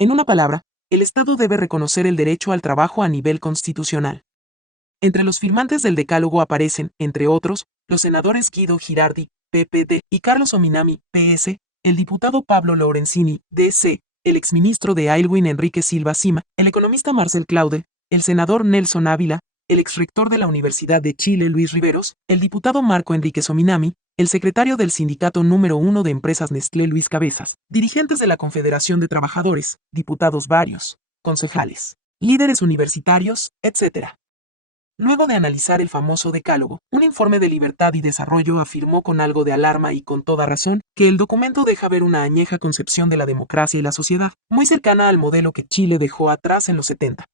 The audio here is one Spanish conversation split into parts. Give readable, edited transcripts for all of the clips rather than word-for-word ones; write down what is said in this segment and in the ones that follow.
En una palabra, el Estado debe reconocer el derecho al trabajo a nivel constitucional. Entre los firmantes del Decálogo aparecen, entre otros, los senadores Guido Girardi, PPD, y Carlos Ominami, PS, el diputado Pablo Lorenzini, DC, el exministro de Aylwin Enrique Silva Sima, el economista Marcel Claudel, el senador Nelson Ávila, el exrector de la Universidad de Chile Luis Riveros, el diputado Marco Enríquez Ominami, el secretario del sindicato número 1 de empresas Nestlé Luis Cabezas, dirigentes de la Confederación de Trabajadores, diputados varios, concejales, líderes universitarios, etc. Luego de analizar el famoso Decálogo, un informe de Libertad y Desarrollo afirmó con algo de alarma y con toda razón que el documento deja ver una añeja concepción de la democracia y la sociedad, muy cercana al modelo que Chile dejó atrás en los 70.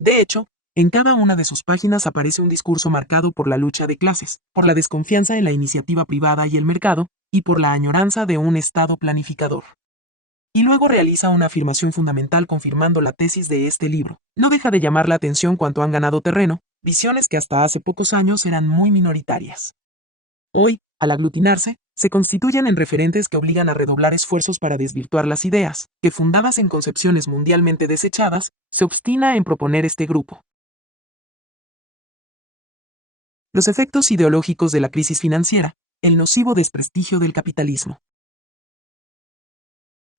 De hecho, en cada una de sus páginas aparece un discurso marcado por la lucha de clases, por la desconfianza en la iniciativa privada y el mercado, y por la añoranza de un Estado planificador. Y luego realiza una afirmación fundamental confirmando la tesis de este libro. No deja de llamar la atención cuánto han ganado terreno, visiones que hasta hace pocos años eran muy minoritarias. Hoy, al aglutinarse, se constituyen en referentes que obligan a redoblar esfuerzos para desvirtuar las ideas, que fundadas en concepciones mundialmente desechadas, se obstina en proponer este grupo. Los efectos ideológicos de la crisis financiera, el nocivo desprestigio del capitalismo.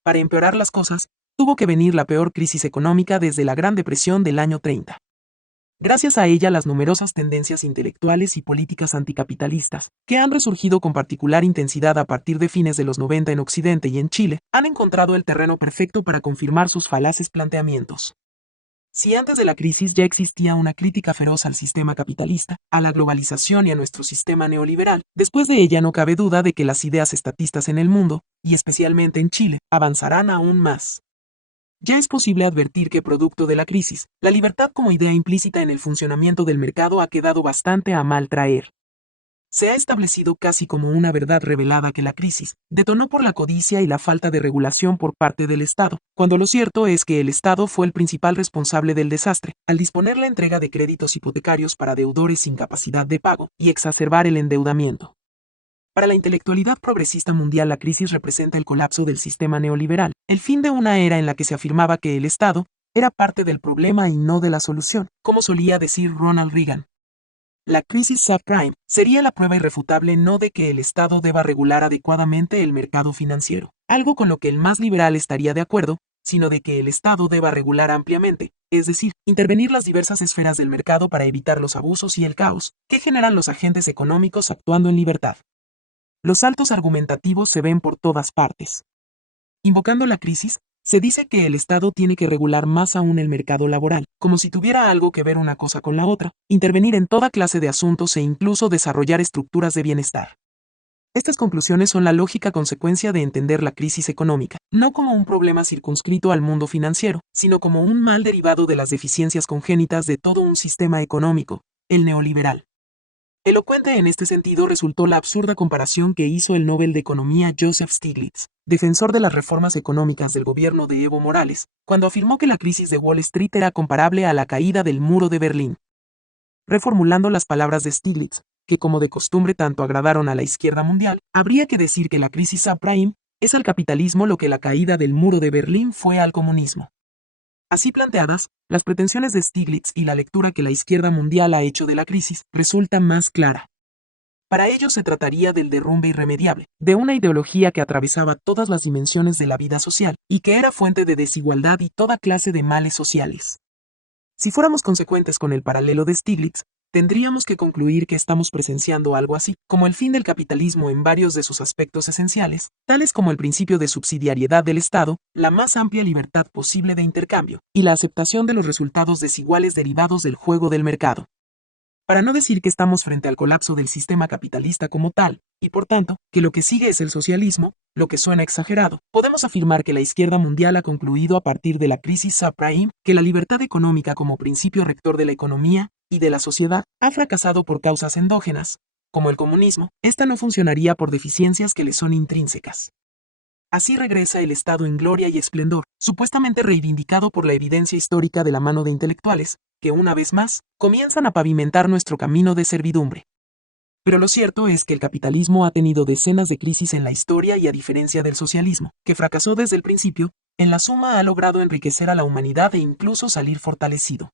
Para empeorar las cosas, tuvo que venir la peor crisis económica desde la Gran Depresión del año 30. Gracias a ella, las numerosas tendencias intelectuales y políticas anticapitalistas, que han resurgido con particular intensidad a partir de fines de los 90 en Occidente y en Chile, han encontrado el terreno perfecto para confirmar sus falaces planteamientos. Si antes de la crisis ya existía una crítica feroz al sistema capitalista, a la globalización y a nuestro sistema neoliberal, después de ella no cabe duda de que las ideas estatistas en el mundo, y especialmente en Chile, avanzarán aún más. Ya es posible advertir que producto de la crisis, la libertad como idea implícita en el funcionamiento del mercado ha quedado bastante a mal traer. Se ha establecido casi como una verdad revelada que la crisis detonó por la codicia y la falta de regulación por parte del Estado, cuando lo cierto es que el Estado fue el principal responsable del desastre, al disponer la entrega de créditos hipotecarios para deudores sin capacidad de pago y exacerbar el endeudamiento. Para la intelectualidad progresista mundial, la crisis representa el colapso del sistema neoliberal, el fin de una era en la que se afirmaba que el Estado era parte del problema y no de la solución, como solía decir Ronald Reagan. La crisis subprime sería la prueba irrefutable no de que el Estado deba regular adecuadamente el mercado financiero, algo con lo que el más liberal estaría de acuerdo, sino de que el Estado deba regular ampliamente, es decir, intervenir las diversas esferas del mercado para evitar los abusos y el caos que generan los agentes económicos actuando en libertad. Los saltos argumentativos se ven por todas partes. Invocando la crisis, se dice que el Estado tiene que regular más aún el mercado laboral, como si tuviera algo que ver una cosa con la otra, intervenir en toda clase de asuntos e incluso desarrollar estructuras de bienestar. Estas conclusiones son la lógica consecuencia de entender la crisis económica, no como un problema circunscrito al mundo financiero, sino como un mal derivado de las deficiencias congénitas de todo un sistema económico, el neoliberal. Elocuente en este sentido resultó la absurda comparación que hizo el Nobel de Economía Joseph Stiglitz, defensor de las reformas económicas del gobierno de Evo Morales, cuando afirmó que la crisis de Wall Street era comparable a la caída del muro de Berlín. Reformulando las palabras de Stiglitz, que como de costumbre tanto agradaron a la izquierda mundial, habría que decir que la crisis subprime es al capitalismo lo que la caída del muro de Berlín fue al comunismo. Así planteadas, las pretensiones de Stiglitz y la lectura que la izquierda mundial ha hecho de la crisis resulta más clara. Para ellos se trataría del derrumbe irremediable, de una ideología que atravesaba todas las dimensiones de la vida social y que era fuente de desigualdad y toda clase de males sociales. Si fuéramos consecuentes con el paralelo de Stiglitz, tendríamos que concluir que estamos presenciando algo así, como el fin del capitalismo en varios de sus aspectos esenciales, tales como el principio de subsidiariedad del Estado, la más amplia libertad posible de intercambio, y la aceptación de los resultados desiguales derivados del juego del mercado. Para no decir que estamos frente al colapso del sistema capitalista como tal, y por tanto, que lo que sigue es el socialismo, lo que suena exagerado, podemos afirmar que la izquierda mundial ha concluido a partir de la crisis subprime que la libertad económica como principio rector de la economía y de la sociedad ha fracasado por causas endógenas. Como el comunismo, esta no funcionaría por deficiencias que le son intrínsecas. Así regresa el Estado en gloria y esplendor, supuestamente reivindicado por la evidencia histórica de la mano de intelectuales, que una vez más, comienzan a pavimentar nuestro camino de servidumbre. Pero lo cierto es que el capitalismo ha tenido decenas de crisis en la historia y a diferencia del socialismo, que fracasó desde el principio, en la suma ha logrado enriquecer a la humanidad e incluso salir fortalecido.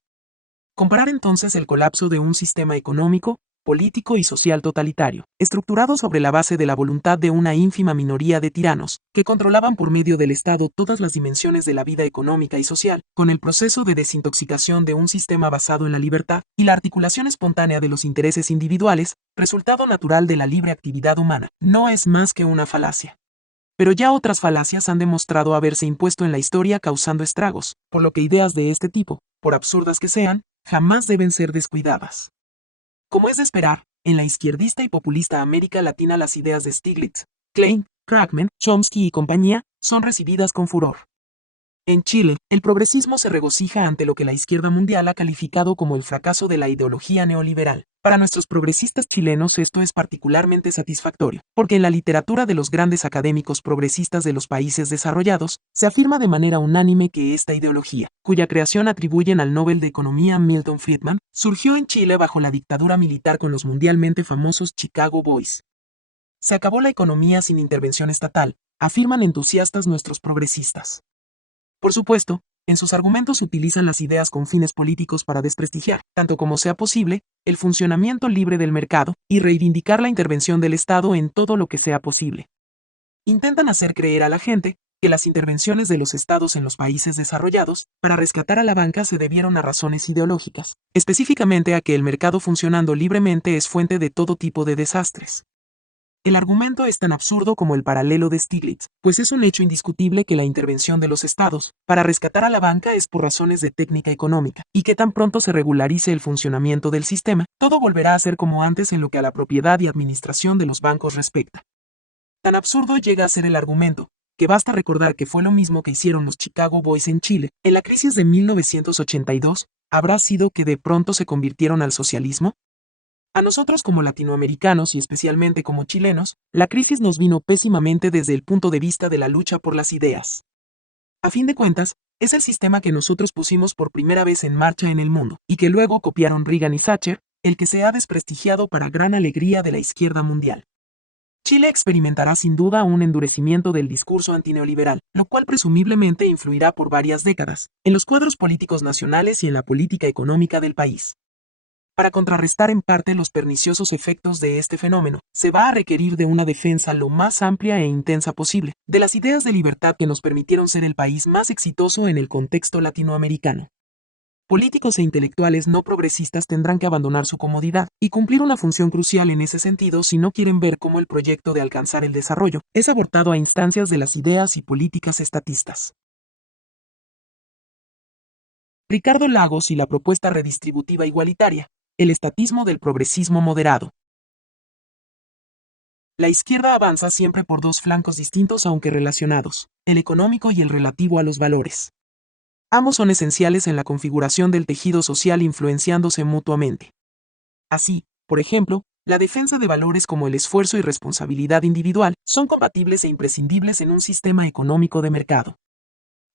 Comparar entonces el colapso de un sistema económico, político y social totalitario, estructurado sobre la base de la voluntad de una ínfima minoría de tiranos, que controlaban por medio del Estado todas las dimensiones de la vida económica y social, con el proceso de desintoxicación de un sistema basado en la libertad y la articulación espontánea de los intereses individuales, resultado natural de la libre actividad humana, no es más que una falacia. Pero ya otras falacias han demostrado haberse impuesto en la historia causando estragos, por lo que ideas de este tipo, por absurdas que sean, jamás deben ser descuidadas. Como es de esperar, en la izquierdista y populista América Latina las ideas de Stiglitz, Klein, Krugman, Chomsky y compañía son recibidas con furor. En Chile, el progresismo se regocija ante lo que la izquierda mundial ha calificado como el fracaso de la ideología neoliberal. Para nuestros progresistas chilenos esto es particularmente satisfactorio, porque en la literatura de los grandes académicos progresistas de los países desarrollados, se afirma de manera unánime que esta ideología, cuya creación atribuyen al Nobel de Economía Milton Friedman, surgió en Chile bajo la dictadura militar con los mundialmente famosos Chicago Boys. Se acabó la economía sin intervención estatal, afirman entusiastas nuestros progresistas. Por supuesto, en sus argumentos utilizan las ideas con fines políticos para desprestigiar, tanto como sea posible, el funcionamiento libre del mercado y reivindicar la intervención del Estado en todo lo que sea posible. Intentan hacer creer a la gente que las intervenciones de los estados en los países desarrollados para rescatar a la banca se debieron a razones ideológicas, específicamente a que el mercado funcionando libremente es fuente de todo tipo de desastres. El argumento es tan absurdo como el paralelo de Stiglitz, pues es un hecho indiscutible que la intervención de los estados para rescatar a la banca es por razones de técnica económica, y que tan pronto se regularice el funcionamiento del sistema, todo volverá a ser como antes en lo que a la propiedad y administración de los bancos respecta. Tan absurdo llega a ser el argumento, que basta recordar que fue lo mismo que hicieron los Chicago Boys en Chile, en la crisis de 1982, ¿habrá sido que de pronto se convirtieron al socialismo? A nosotros como latinoamericanos y especialmente como chilenos, la crisis nos vino pésimamente desde el punto de vista de la lucha por las ideas. A fin de cuentas, es el sistema que nosotros pusimos por primera vez en marcha en el mundo, y que luego copiaron Reagan y Thatcher, el que se ha desprestigiado para gran alegría de la izquierda mundial. Chile experimentará sin duda un endurecimiento del discurso antineoliberal, lo cual presumiblemente influirá por varias décadas, en los cuadros políticos nacionales y en la política económica del país. Para contrarrestar en parte los perniciosos efectos de este fenómeno, se va a requerir de una defensa lo más amplia e intensa posible de las ideas de libertad que nos permitieron ser el país más exitoso en el contexto latinoamericano. Políticos e intelectuales no progresistas tendrán que abandonar su comodidad y cumplir una función crucial en ese sentido si no quieren ver cómo el proyecto de alcanzar el desarrollo es abortado a instancias de las ideas y políticas estatistas. Ricardo Lagos y la propuesta redistributiva igualitaria. El estatismo del progresismo moderado. La izquierda avanza siempre por dos flancos distintos aunque relacionados, el económico y el relativo a los valores. Ambos son esenciales en la configuración del tejido social influenciándose mutuamente. Así, por ejemplo, la defensa de valores como el esfuerzo y responsabilidad individual son compatibles e imprescindibles en un sistema económico de mercado.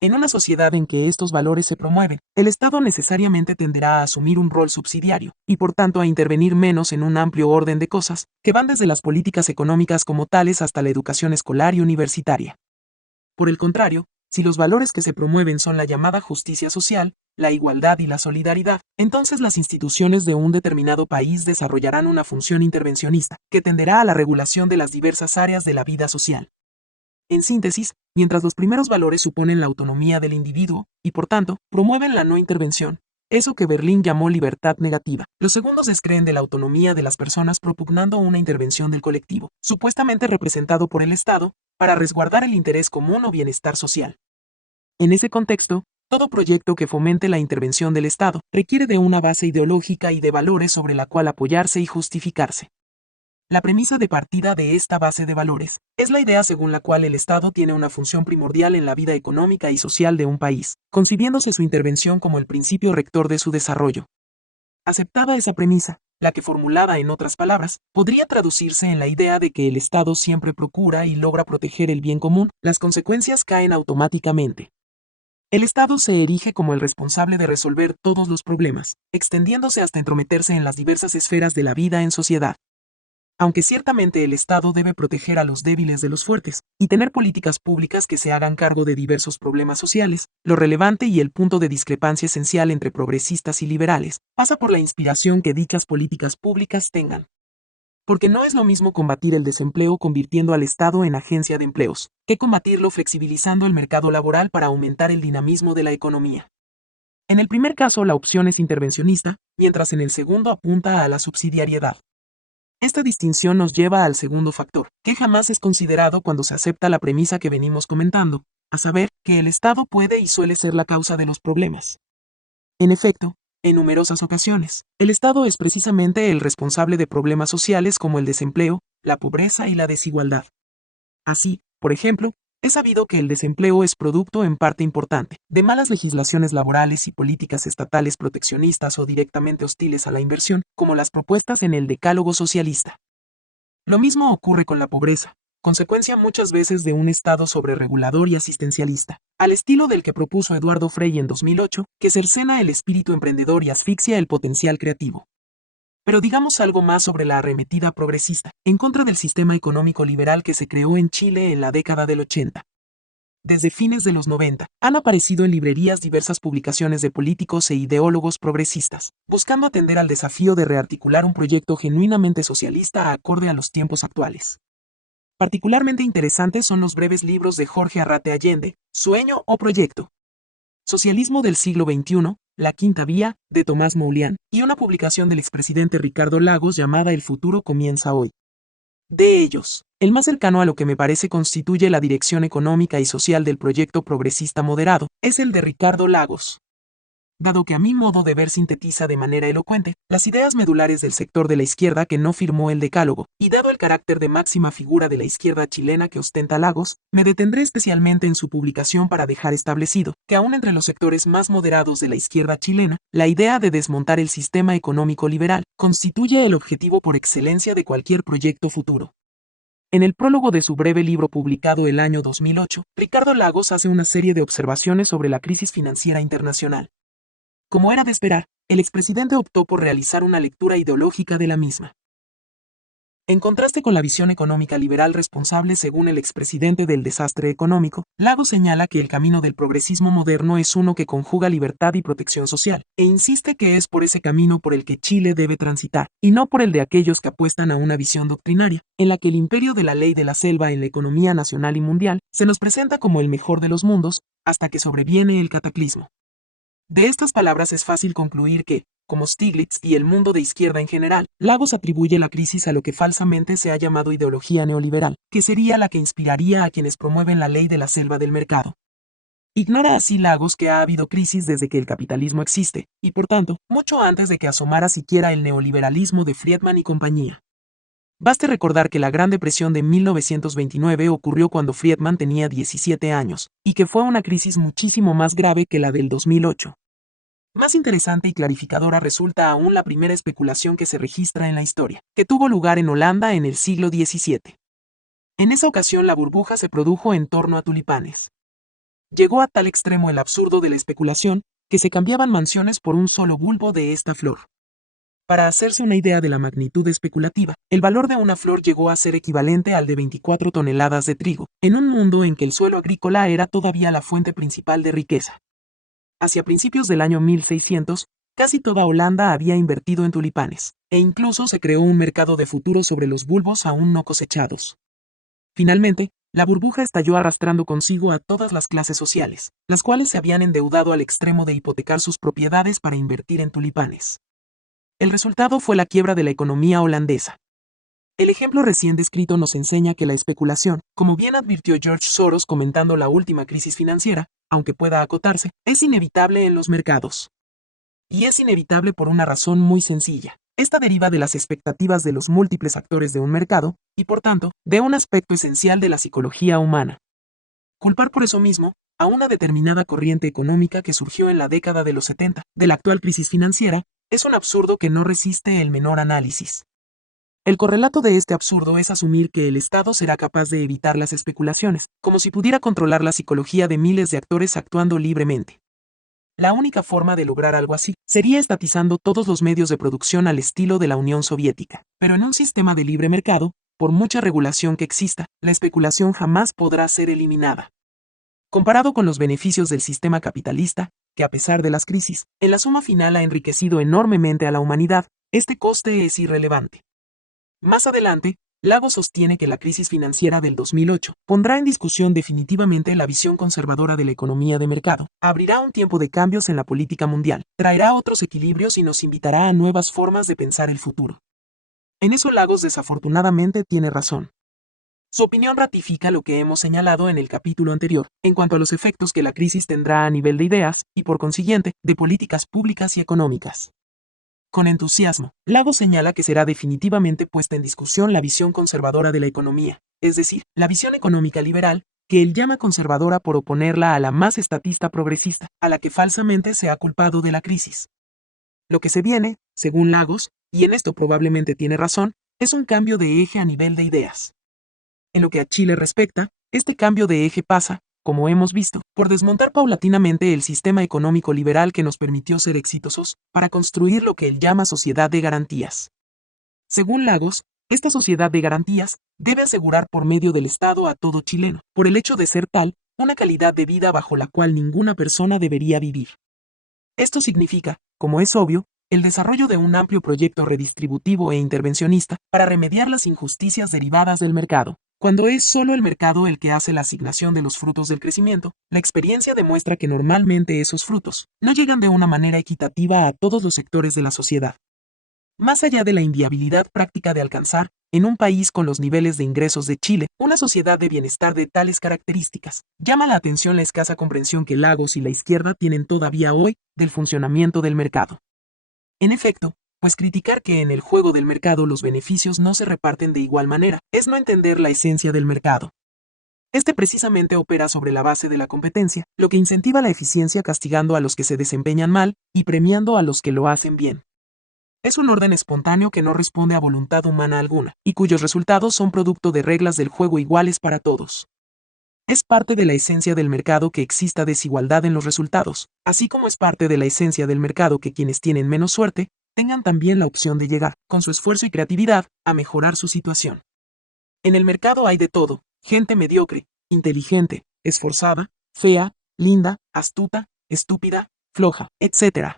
En una sociedad en que estos valores se promueven, el Estado necesariamente tenderá a asumir un rol subsidiario, y por tanto a intervenir menos en un amplio orden de cosas, que van desde las políticas económicas como tales hasta la educación escolar y universitaria. Por el contrario, si los valores que se promueven son la llamada justicia social, la igualdad y la solidaridad, entonces las instituciones de un determinado país desarrollarán una función intervencionista, que tenderá a la regulación de las diversas áreas de la vida social. En síntesis, mientras los primeros valores suponen la autonomía del individuo, y por tanto, promueven la no intervención, eso que Berlín llamó libertad negativa, los segundos descreen de la autonomía de las personas propugnando una intervención del colectivo, supuestamente representado por el Estado, para resguardar el interés común o bienestar social. En ese contexto, todo proyecto que fomente la intervención del Estado requiere de una base ideológica y de valores sobre la cual apoyarse y justificarse. La premisa de partida de esta base de valores es la idea según la cual el Estado tiene una función primordial en la vida económica y social de un país, concibiéndose su intervención como el principio rector de su desarrollo. Aceptada esa premisa, la que formulada en otras palabras, podría traducirse en la idea de que el Estado siempre procura y logra proteger el bien común, las consecuencias caen automáticamente. El Estado se erige como el responsable de resolver todos los problemas, extendiéndose hasta entrometerse en las diversas esferas de la vida en sociedad. Aunque ciertamente el Estado debe proteger a los débiles de los fuertes y tener políticas públicas que se hagan cargo de diversos problemas sociales, lo relevante y el punto de discrepancia esencial entre progresistas y liberales pasa por la inspiración que dichas políticas públicas tengan. Porque no es lo mismo combatir el desempleo convirtiendo al Estado en agencia de empleos, que combatirlo flexibilizando el mercado laboral para aumentar el dinamismo de la economía. En el primer caso la opción es intervencionista, mientras en el segundo apunta a la subsidiariedad. Esta distinción nos lleva al segundo factor, que jamás es considerado cuando se acepta la premisa que venimos comentando, a saber, que el Estado puede y suele ser la causa de los problemas. En efecto, en numerosas ocasiones, el Estado es precisamente el responsable de problemas sociales como el desempleo, la pobreza y la desigualdad. Así, por ejemplo, es sabido que el desempleo es producto en parte importante de malas legislaciones laborales y políticas estatales proteccionistas o directamente hostiles a la inversión, como las propuestas en el Decálogo Socialista. Lo mismo ocurre con la pobreza, consecuencia muchas veces de un Estado sobreregulador y asistencialista, al estilo del que propuso Eduardo Frei en 2008, que cercena el espíritu emprendedor y asfixia el potencial creativo. Pero digamos algo más sobre la arremetida progresista, en contra del sistema económico liberal que se creó en Chile en la década del 80. Desde fines de los 90, han aparecido en librerías diversas publicaciones de políticos e ideólogos progresistas, buscando atender al desafío de rearticular un proyecto genuinamente socialista acorde a los tiempos actuales. Particularmente interesantes son los breves libros de Jorge Arrate Allende, Sueño o Proyecto. Socialismo del siglo XXI, La Quinta Vía, de Tomás Moulián, y una publicación del expresidente Ricardo Lagos llamada El futuro comienza hoy. De ellos, el más cercano a lo que me parece constituye la dirección económica y social del proyecto progresista moderado, es el de Ricardo Lagos. Dado que a mi modo de ver sintetiza de manera elocuente las ideas medulares del sector de la izquierda que no firmó el Decálogo, y dado el carácter de máxima figura de la izquierda chilena que ostenta Lagos, me detendré especialmente en su publicación para dejar establecido que aún entre los sectores más moderados de la izquierda chilena, la idea de desmontar el sistema económico liberal constituye el objetivo por excelencia de cualquier proyecto futuro. En el prólogo de su breve libro publicado el año 2008, Ricardo Lagos hace una serie de observaciones sobre la crisis financiera internacional. Como era de esperar, el expresidente optó por realizar una lectura ideológica de la misma. En contraste con la visión económica liberal responsable según el expresidente del desastre económico, Lagos señala que el camino del progresismo moderno es uno que conjuga libertad y protección social, e insiste que es por ese camino por el que Chile debe transitar, y no por el de aquellos que apuestan a una visión doctrinaria, en la que el imperio de la ley de la selva en la economía nacional y mundial se nos presenta como el mejor de los mundos, hasta que sobreviene el cataclismo. De estas palabras es fácil concluir que, como Stiglitz y el mundo de izquierda en general, Lagos atribuye la crisis a lo que falsamente se ha llamado ideología neoliberal, que sería la que inspiraría a quienes promueven la ley de la selva del mercado. Ignora así Lagos que ha habido crisis desde que el capitalismo existe, y por tanto, mucho antes de que asomara siquiera el neoliberalismo de Friedman y compañía. Baste recordar que la Gran Depresión de 1929 ocurrió cuando Friedman tenía 17 años, y que fue una crisis muchísimo más grave que la del 2008. Más interesante y clarificadora resulta aún la primera especulación que se registra en la historia, que tuvo lugar en Holanda en el siglo XVII. En esa ocasión la burbuja se produjo en torno a tulipanes. Llegó a tal extremo el absurdo de la especulación, que se cambiaban mansiones por un solo bulbo de esta flor. Para hacerse una idea de la magnitud especulativa, el valor de una flor llegó a ser equivalente al de 24 toneladas de trigo, en un mundo en que el suelo agrícola era todavía la fuente principal de riqueza. Hacia principios del año 1600, casi toda Holanda había invertido en tulipanes, e incluso se creó un mercado de futuros sobre los bulbos aún no cosechados. Finalmente, la burbuja estalló arrastrando consigo a todas las clases sociales, las cuales se habían endeudado al extremo de hipotecar sus propiedades para invertir en tulipanes. El resultado fue la quiebra de la economía holandesa. El ejemplo recién descrito nos enseña que la especulación, como bien advirtió George Soros comentando la última crisis financiera, aunque pueda acotarse, es inevitable en los mercados. Y es inevitable por una razón muy sencilla. Esta deriva de las expectativas de los múltiples actores de un mercado, y por tanto, de un aspecto esencial de la psicología humana. Culpar por eso mismo a una determinada corriente económica que surgió en la década de los 70, de la actual crisis financiera, es un absurdo que no resiste el menor análisis. El correlato de este absurdo es asumir que el Estado será capaz de evitar las especulaciones, como si pudiera controlar la psicología de miles de actores actuando libremente. La única forma de lograr algo así sería estatizando todos los medios de producción al estilo de la Unión Soviética. Pero en un sistema de libre mercado, por mucha regulación que exista, la especulación jamás podrá ser eliminada. Comparado con los beneficios del sistema capitalista, que a pesar de las crisis, en la suma final ha enriquecido enormemente a la humanidad, este coste es irrelevante. Más adelante, Lagos sostiene que la crisis financiera del 2008 pondrá en discusión definitivamente la visión conservadora de la economía de mercado, abrirá un tiempo de cambios en la política mundial, traerá otros equilibrios y nos invitará a nuevas formas de pensar el futuro. En eso Lagos desafortunadamente tiene razón. Su opinión ratifica lo que hemos señalado en el capítulo anterior, en cuanto a los efectos que la crisis tendrá a nivel de ideas y, por consiguiente, de políticas públicas y económicas. Con entusiasmo, Lagos señala que será definitivamente puesta en discusión la visión conservadora de la economía, es decir, la visión económica liberal, que él llama conservadora por oponerla a la más estatista progresista, a la que falsamente se ha culpado de la crisis. Lo que se viene, según Lagos, y en esto probablemente tiene razón, es un cambio de eje a nivel de ideas. En lo que a Chile respecta, este cambio de eje pasa, como hemos visto, por desmontar paulatinamente el sistema económico liberal que nos permitió ser exitosos, para construir lo que él llama sociedad de garantías. Según Lagos, esta sociedad de garantías debe asegurar por medio del Estado a todo chileno, por el hecho de ser tal, una calidad de vida bajo la cual ninguna persona debería vivir. Esto significa, como es obvio, el desarrollo de un amplio proyecto redistributivo e intervencionista para remediar las injusticias derivadas del mercado. Cuando es solo el mercado el que hace la asignación de los frutos del crecimiento, la experiencia demuestra que normalmente esos frutos no llegan de una manera equitativa a todos los sectores de la sociedad. Más allá de la inviabilidad práctica de alcanzar, en un país con los niveles de ingresos de Chile, una sociedad de bienestar de tales características, llama la atención la escasa comprensión que Lagos y la izquierda tienen todavía hoy del funcionamiento del mercado. En efecto, pues criticar que en el juego del mercado los beneficios no se reparten de igual manera es no entender la esencia del mercado. Este precisamente opera sobre la base de la competencia, lo que incentiva la eficiencia castigando a los que se desempeñan mal y premiando a los que lo hacen bien. Es un orden espontáneo que no responde a voluntad humana alguna, y cuyos resultados son producto de reglas del juego iguales para todos. Es parte de la esencia del mercado que exista desigualdad en los resultados, así como es parte de la esencia del mercado que quienes tienen menos suerte tengan también la opción de llegar, con su esfuerzo y creatividad, a mejorar su situación. En el mercado hay de todo, gente mediocre, inteligente, esforzada, fea, linda, astuta, estúpida, floja, etc.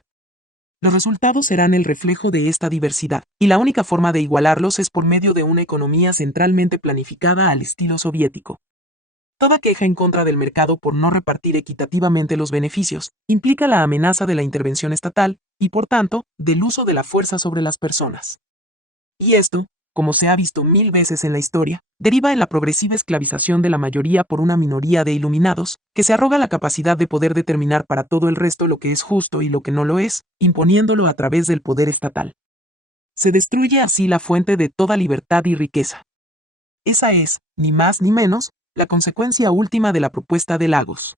Los resultados serán el reflejo de esta diversidad, y la única forma de igualarlos es por medio de una economía centralmente planificada al estilo soviético. Toda queja en contra del mercado por no repartir equitativamente los beneficios implica la amenaza de la intervención estatal y, por tanto, del uso de la fuerza sobre las personas. Y esto, como se ha visto 1000 veces en la historia, deriva en la progresiva esclavización de la mayoría por una minoría de iluminados, que se arroga la capacidad de poder determinar para todo el resto lo que es justo y lo que no lo es, imponiéndolo a través del poder estatal. Se destruye así la fuente de toda libertad y riqueza. Esa es, ni más ni menos, la consecuencia última de la propuesta de Lagos.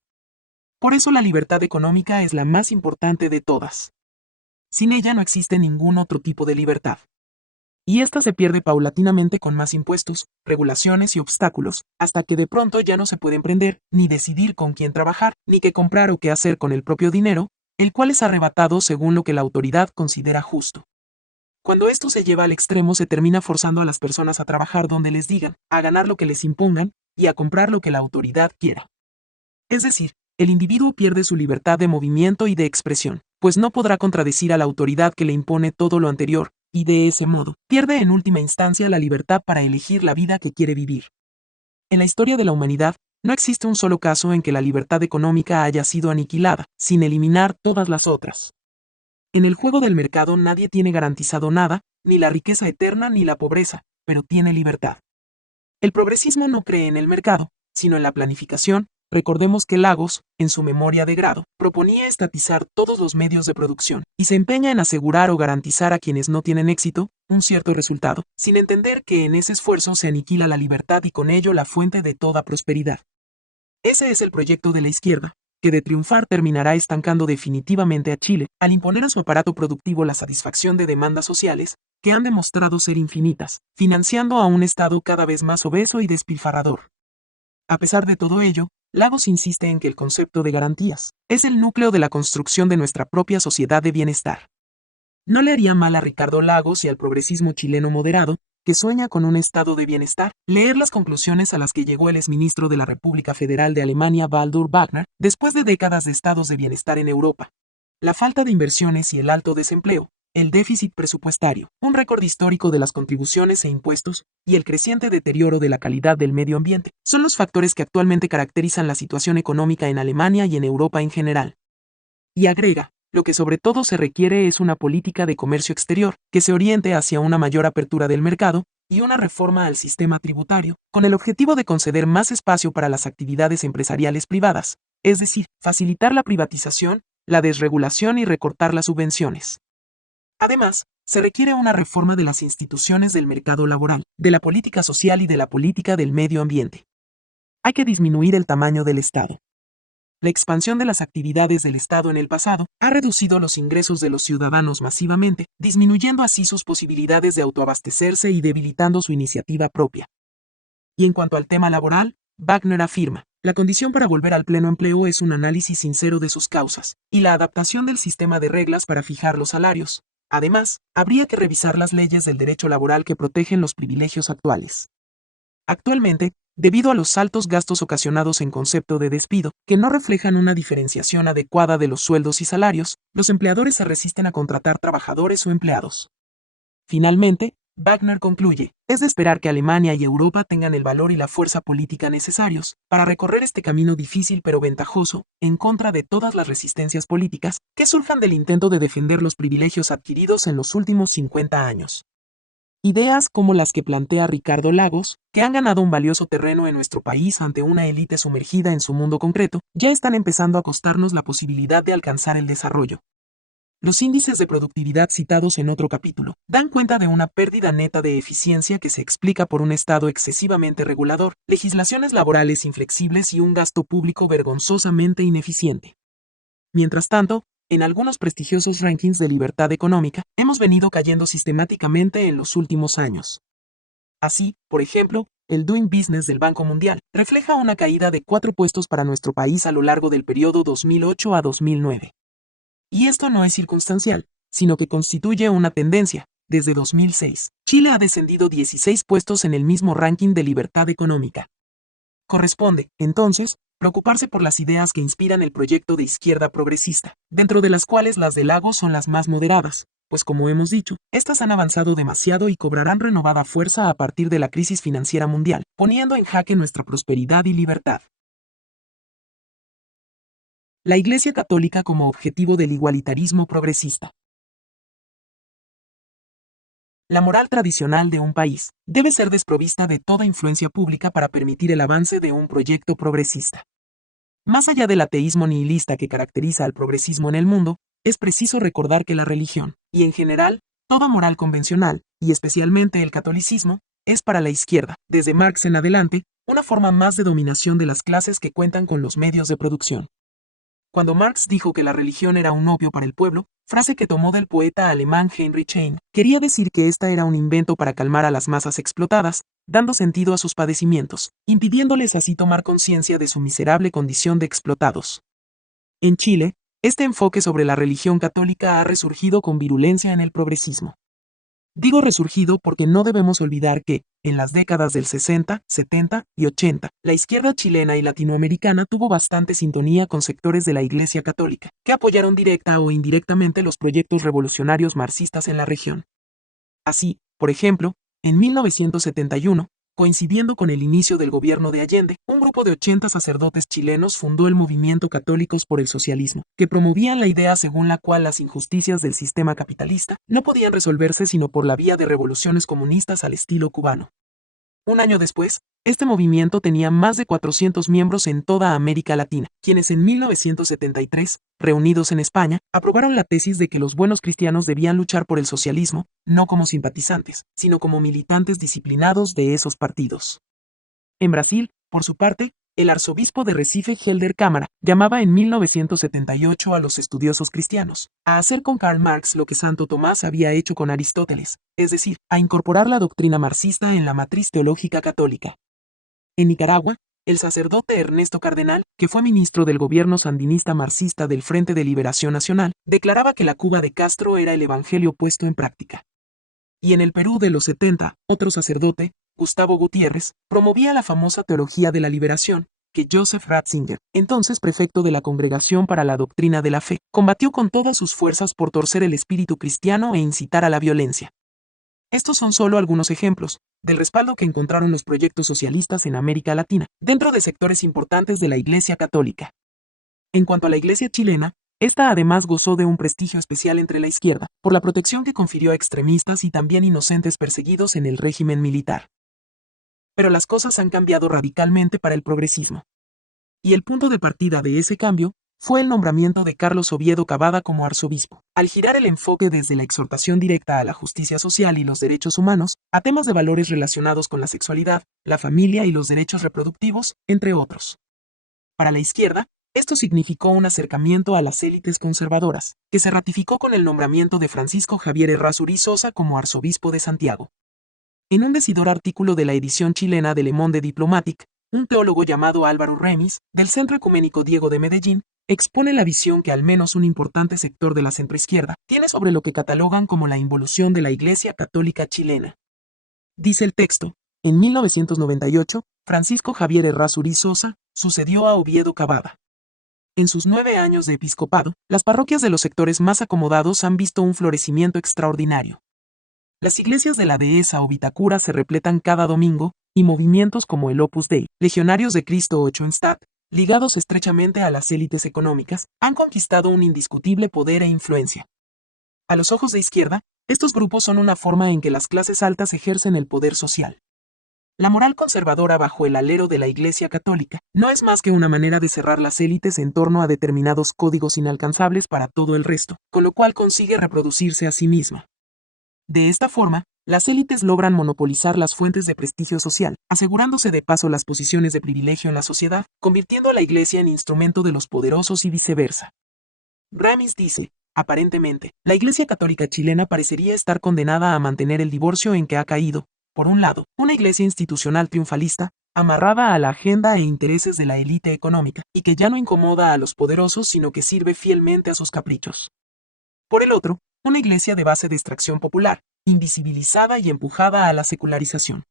Por eso la libertad económica es la más importante de todas. Sin ella no existe ningún otro tipo de libertad. Y esta se pierde paulatinamente con más impuestos, regulaciones y obstáculos, hasta que de pronto ya no se puede emprender, ni decidir con quién trabajar, ni qué comprar o qué hacer con el propio dinero, el cual es arrebatado según lo que la autoridad considera justo. Cuando esto se lleva al extremo se termina forzando a las personas a trabajar donde les digan, a ganar lo que les impongan, y a comprar lo que la autoridad quiera. Es decir, el individuo pierde su libertad de movimiento y de expresión, pues no podrá contradecir a la autoridad que le impone todo lo anterior, y de ese modo, pierde en última instancia la libertad para elegir la vida que quiere vivir. En la historia de la humanidad, no existe un solo caso en que la libertad económica haya sido aniquilada, sin eliminar todas las otras. En el juego del mercado nadie tiene garantizado nada, ni la riqueza eterna ni la pobreza, pero tiene libertad. El progresismo no cree en el mercado, sino en la planificación. Recordemos que Lagos, en su memoria de grado, proponía estatizar todos los medios de producción, y se empeña en asegurar o garantizar a quienes no tienen éxito un cierto resultado, sin entender que en ese esfuerzo se aniquila la libertad y con ello la fuente de toda prosperidad. Ese es el proyecto de la izquierda, que de triunfar terminará estancando definitivamente a Chile, al imponer a su aparato productivo la satisfacción de demandas sociales, que han demostrado ser infinitas, financiando a un Estado cada vez más obeso y despilfarrador. A pesar de todo ello, Lagos insiste en que el concepto de garantías es el núcleo de la construcción de nuestra propia sociedad de bienestar. No le haría mal a Ricardo Lagos y al progresismo chileno moderado, que sueña con un estado de bienestar, leer las conclusiones a las que llegó el exministro de la República Federal de Alemania, Waldur Wagner, después de décadas de estados de bienestar en Europa. La falta de inversiones y el alto desempleo, el déficit presupuestario, un récord histórico de las contribuciones e impuestos, y el creciente deterioro de la calidad del medio ambiente, son los factores que actualmente caracterizan la situación económica en Alemania y en Europa en general. Y agrega, lo que sobre todo se requiere es una política de comercio exterior que se oriente hacia una mayor apertura del mercado y una reforma al sistema tributario, con el objetivo de conceder más espacio para las actividades empresariales privadas, es decir, facilitar la privatización, la desregulación y recortar las subvenciones. Además, se requiere una reforma de las instituciones del mercado laboral, de la política social y de la política del medio ambiente. Hay que disminuir el tamaño del Estado. La expansión de las actividades del Estado en el pasado ha reducido los ingresos de los ciudadanos masivamente, disminuyendo así sus posibilidades de autoabastecerse y debilitando su iniciativa propia. Y en cuanto al tema laboral, Wagner afirma, la condición para volver al pleno empleo es un análisis sincero de sus causas, y la adaptación del sistema de reglas para fijar los salarios. Además, habría que revisar las leyes del derecho laboral que protegen los privilegios actuales. Actualmente, debido a los altos gastos ocasionados en concepto de despido, que no reflejan una diferenciación adecuada de los sueldos y salarios, los empleadores se resisten a contratar trabajadores o empleados. Finalmente, Wagner concluye, es de esperar que Alemania y Europa tengan el valor y la fuerza política necesarios para recorrer este camino difícil pero ventajoso, en contra de todas las resistencias políticas que surjan del intento de defender los privilegios adquiridos en los últimos 50 años. Ideas como las que plantea Ricardo Lagos, que han ganado un valioso terreno en nuestro país ante una élite sumergida en su mundo concreto, ya están empezando a costarnos la posibilidad de alcanzar el desarrollo. Los índices de productividad citados en otro capítulo dan cuenta de una pérdida neta de eficiencia que se explica por un Estado excesivamente regulador, legislaciones laborales inflexibles y un gasto público vergonzosamente ineficiente. Mientras tanto, en algunos prestigiosos rankings de libertad económica, hemos venido cayendo sistemáticamente en los últimos años. Así, por ejemplo, el Doing Business del Banco Mundial refleja una caída de 4 puestos para nuestro país a lo largo del periodo 2008 a 2009. Y esto no es circunstancial, sino que constituye una tendencia. Desde 2006, Chile ha descendido 16 puestos en el mismo ranking de libertad económica. Corresponde, entonces, preocuparse por las ideas que inspiran el proyecto de izquierda progresista, dentro de las cuales las de Lagos son las más moderadas, pues como hemos dicho, estas han avanzado demasiado y cobrarán renovada fuerza a partir de la crisis financiera mundial, poniendo en jaque nuestra prosperidad y libertad. La Iglesia Católica como objetivo del igualitarismo progresista. La moral tradicional de un país debe ser desprovista de toda influencia pública para permitir el avance de un proyecto progresista. Más allá del ateísmo nihilista que caracteriza al progresismo en el mundo, es preciso recordar que la religión, y en general, toda moral convencional, y especialmente el catolicismo, es para la izquierda, desde Marx en adelante, una forma más de dominación de las clases que cuentan con los medios de producción. Cuando Marx dijo que la religión era un opio para el pueblo, frase que tomó del poeta alemán Heinrich Heine, quería decir que esta era un invento para calmar a las masas explotadas, dando sentido a sus padecimientos, impidiéndoles así tomar conciencia de su miserable condición de explotados. En Chile, este enfoque sobre la religión católica ha resurgido con virulencia en el progresismo. Digo resurgido porque no debemos olvidar que, en las décadas del 60, 70 y 80, la izquierda chilena y latinoamericana tuvo bastante sintonía con sectores de la Iglesia Católica, que apoyaron directa o indirectamente los proyectos revolucionarios marxistas en la región. Así, por ejemplo, en 1971, coincidiendo con el inicio del gobierno de Allende, un grupo de 80 sacerdotes chilenos fundó el movimiento Católicos por el Socialismo, que promovían la idea según la cual las injusticias del sistema capitalista no podían resolverse sino por la vía de revoluciones comunistas al estilo cubano. Un año después, este movimiento tenía más de 400 miembros en toda América Latina, quienes en 1973, reunidos en España, aprobaron la tesis de que los buenos cristianos debían luchar por el socialismo, no como simpatizantes, sino como militantes disciplinados de esos partidos. En Brasil, por su parte, el arzobispo de Recife Helder Câmara llamaba en 1978 a los estudiosos cristianos a hacer con Karl Marx lo que Santo Tomás había hecho con Aristóteles, es decir, a incorporar la doctrina marxista en la matriz teológica católica. En Nicaragua, El sacerdote Ernesto Cardenal, que fue ministro del gobierno sandinista marxista del Frente de Liberación Nacional, declaraba que la Cuba de Castro era el evangelio puesto en práctica. Y en el Perú de los 70, otro sacerdote, Gustavo Gutiérrez, promovía la famosa teología de la liberación, que Joseph Ratzinger, entonces prefecto de la Congregación para la Doctrina de la Fe, combatió con todas sus fuerzas por torcer el espíritu cristiano e incitar a la violencia. Estos son solo algunos ejemplos del respaldo que encontraron los proyectos socialistas en América Latina, dentro de sectores importantes de la Iglesia Católica. En cuanto a la Iglesia chilena, esta además gozó de un prestigio especial entre la izquierda, por la protección que confirió a extremistas y también inocentes perseguidos en el régimen militar. Pero las cosas han cambiado radicalmente para el progresismo. Y el punto de partida de ese cambio fue el nombramiento de Carlos Oviedo Cavada como arzobispo, al girar el enfoque desde la exhortación directa a la justicia social y los derechos humanos, a temas de valores relacionados con la sexualidad, la familia y los derechos reproductivos, entre otros. Para la izquierda, esto significó un acercamiento a las élites conservadoras, que se ratificó con el nombramiento de Francisco Javier Errázuriz Sosa como arzobispo de Santiago. En un decidor artículo de la edición chilena de Le Monde Diplomatique, un teólogo llamado Álvaro Remis, del Centro Ecuménico Diego de Medellín, expone la visión que al menos un importante sector de la centroizquierda tiene sobre lo que catalogan como la involución de la Iglesia Católica chilena. Dice el texto, en 1998, Francisco Javier Errázuriz Sosa sucedió a Oviedo Cavada. En sus 9 años de episcopado, las parroquias de los sectores más acomodados han visto un florecimiento extraordinario. Las iglesias de la Dehesa o Vitacura se repletan cada domingo, y movimientos como el Opus Dei, Legionarios de Cristo o Schoenstatt, ligados estrechamente a las élites económicas, han conquistado un indiscutible poder e influencia. A los ojos de izquierda, estos grupos son una forma en que las clases altas ejercen el poder social. La moral conservadora bajo el alero de la Iglesia Católica no es más que una manera de cerrar las élites en torno a determinados códigos inalcanzables para todo el resto, con lo cual consigue reproducirse a sí misma. De esta forma, las élites logran monopolizar las fuentes de prestigio social, asegurándose de paso las posiciones de privilegio en la sociedad, convirtiendo a la Iglesia en instrumento de los poderosos y viceversa. Ramis dice, aparentemente, la Iglesia Católica chilena parecería estar condenada a mantener el divorcio en que ha caído, por un lado, una iglesia institucional triunfalista, amarrada a la agenda e intereses de la élite económica, y que ya no incomoda a los poderosos sino que sirve fielmente a sus caprichos. Por el otro, una iglesia de base de extracción popular, invisibilizada y empujada a la secularización.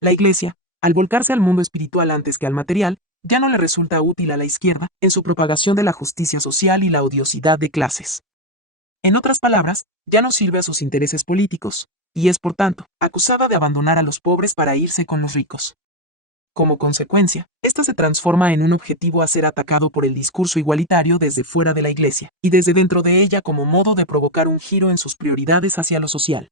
La iglesia, al volcarse al mundo espiritual antes que al material, ya no le resulta útil a la izquierda en su propagación de la justicia social y la odiosidad de clases. En otras palabras, ya no sirve a sus intereses políticos, y es por tanto acusada de abandonar a los pobres para irse con los ricos. Como consecuencia, esta se transforma en un objetivo a ser atacado por el discurso igualitario desde fuera de la Iglesia, y desde dentro de ella como modo de provocar un giro en sus prioridades hacia lo social.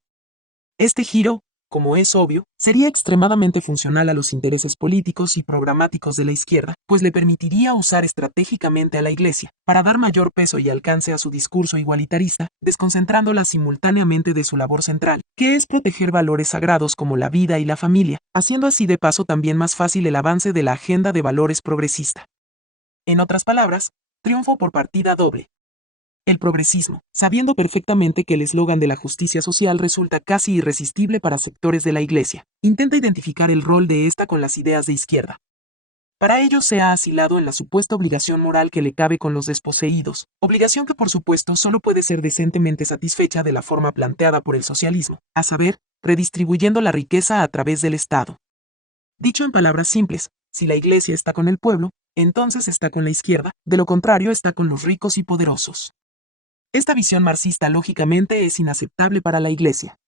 Este giro, como es obvio, sería extremadamente funcional a los intereses políticos y programáticos de la izquierda, pues le permitiría usar estratégicamente a la Iglesia para dar mayor peso y alcance a su discurso igualitarista, desconcentrándola simultáneamente de su labor central, que es proteger valores sagrados como la vida y la familia, haciendo así de paso también más fácil el avance de la agenda de valores progresista. En otras palabras, triunfo por partida doble. El progresismo, sabiendo perfectamente que el eslogan de la justicia social resulta casi irresistible para sectores de la Iglesia, intenta identificar el rol de esta con las ideas de izquierda. Para ello se ha asilado en la supuesta obligación moral que le cabe con los desposeídos, obligación que por supuesto solo puede ser decentemente satisfecha de la forma planteada por el socialismo, a saber, redistribuyendo la riqueza a través del Estado. Dicho en palabras simples, si la Iglesia está con el pueblo, entonces está con la izquierda, de lo contrario está con los ricos y poderosos. Esta visión marxista lógicamente es inaceptable para la Iglesia.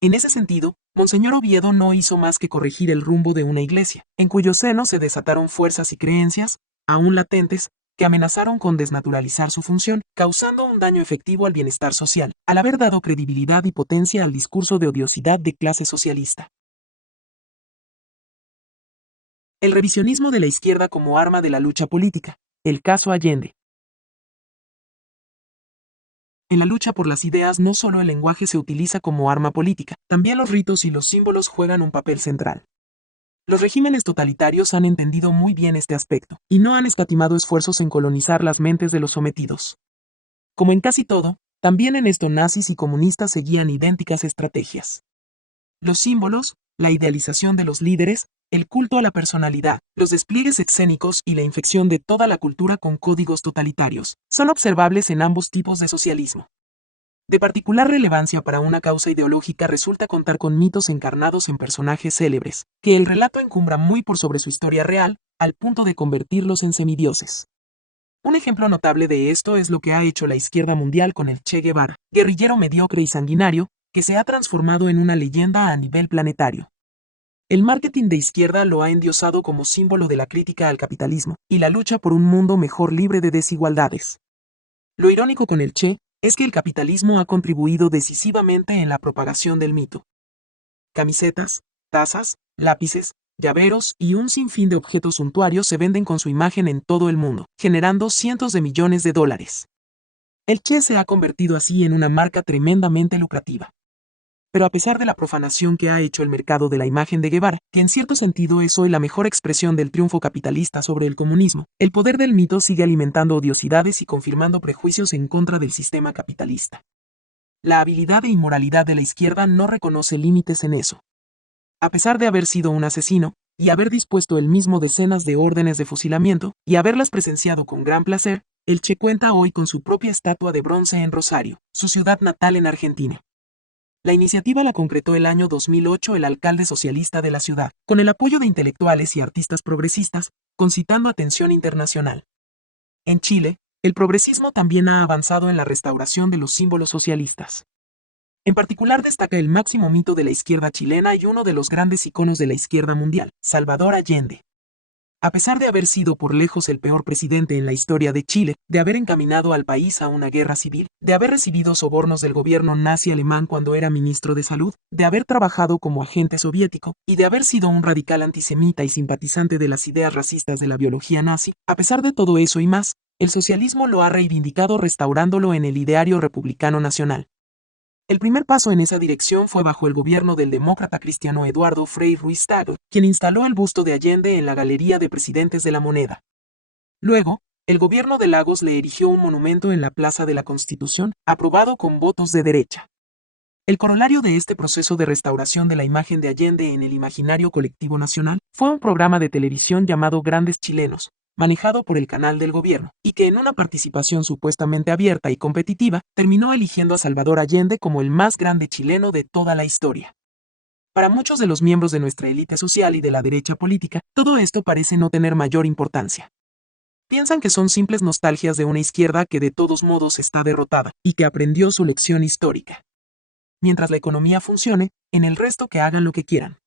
En ese sentido, Monseñor Oviedo no hizo más que corregir el rumbo de una iglesia, en cuyo seno se desataron fuerzas y creencias, aún latentes, que amenazaron con desnaturalizar su función, causando un daño efectivo al bienestar social, al haber dado credibilidad y potencia al discurso de odiosidad de clase socialista. El revisionismo de la izquierda como arma de la lucha política. El caso Allende. En la lucha por las ideas no solo el lenguaje se utiliza como arma política, también los ritos y los símbolos juegan un papel central. Los regímenes totalitarios han entendido muy bien este aspecto, y no han escatimado esfuerzos en colonizar las mentes de los sometidos. Como en casi todo, también en esto nazis y comunistas seguían idénticas estrategias. Los símbolos, la idealización de los líderes, el culto a la personalidad, los despliegues escénicos y la infección de toda la cultura con códigos totalitarios son observables en ambos tipos de socialismo. De particular relevancia para una causa ideológica resulta contar con mitos encarnados en personajes célebres, que el relato encumbra muy por sobre su historia real, al punto de convertirlos en semidioses. Un ejemplo notable de esto es lo que ha hecho la izquierda mundial con el Che Guevara, guerrillero mediocre y sanguinario, que se ha transformado en una leyenda a nivel planetario. El marketing de izquierda lo ha endiosado como símbolo de la crítica al capitalismo y la lucha por un mundo mejor libre de desigualdades. Lo irónico con el Che es que el capitalismo ha contribuido decisivamente en la propagación del mito. Camisetas, tazas, lápices, llaveros y un sinfín de objetos suntuarios se venden con su imagen en todo el mundo, generando cientos de millones de dólares. El Che se ha convertido así en una marca tremendamente lucrativa. Pero a pesar de la profanación que ha hecho el mercado de la imagen de Guevara, que en cierto sentido es hoy la mejor expresión del triunfo capitalista sobre el comunismo, el poder del mito sigue alimentando odiosidades y confirmando prejuicios en contra del sistema capitalista. La habilidad e inmoralidad de la izquierda no reconoce límites en eso. A pesar de haber sido un asesino, y haber dispuesto él mismo decenas de órdenes de fusilamiento, y haberlas presenciado con gran placer, el Che cuenta hoy con su propia estatua de bronce en Rosario, su ciudad natal en Argentina. La iniciativa la concretó el año 2008 el alcalde socialista de la ciudad, con el apoyo de intelectuales y artistas progresistas, concitando atención internacional. En Chile, el progresismo también ha avanzado en la restauración de los símbolos socialistas. En particular destaca el máximo mito de la izquierda chilena y uno de los grandes iconos de la izquierda mundial, Salvador Allende. A pesar de haber sido por lejos el peor presidente en la historia de Chile, de haber encaminado al país a una guerra civil, de haber recibido sobornos del gobierno nazi alemán cuando era ministro de Salud, de haber trabajado como agente soviético, y de haber sido un radical antisemita y simpatizante de las ideas racistas de la biología nazi, a pesar de todo eso y más, el socialismo lo ha reivindicado restaurándolo en el ideario republicano nacional. El primer paso en esa dirección fue bajo el gobierno del demócrata cristiano Eduardo Frei Ruiz-Tagle, quien instaló el busto de Allende en la Galería de Presidentes de la Moneda. Luego, el gobierno de Lagos le erigió un monumento en la Plaza de la Constitución, aprobado con votos de derecha. El corolario de este proceso de restauración de la imagen de Allende en el imaginario colectivo nacional fue un programa de televisión llamado Grandes Chilenos, manejado por el canal del gobierno, y que en una participación supuestamente abierta y competitiva, terminó eligiendo a Salvador Allende como el más grande chileno de toda la historia. Para muchos de los miembros de nuestra élite social y de la derecha política, todo esto parece no tener mayor importancia. Piensan que son simples nostalgias de una izquierda que de todos modos está derrotada y que aprendió su lección histórica. Mientras la economía funcione, en el resto que hagan lo que quieran.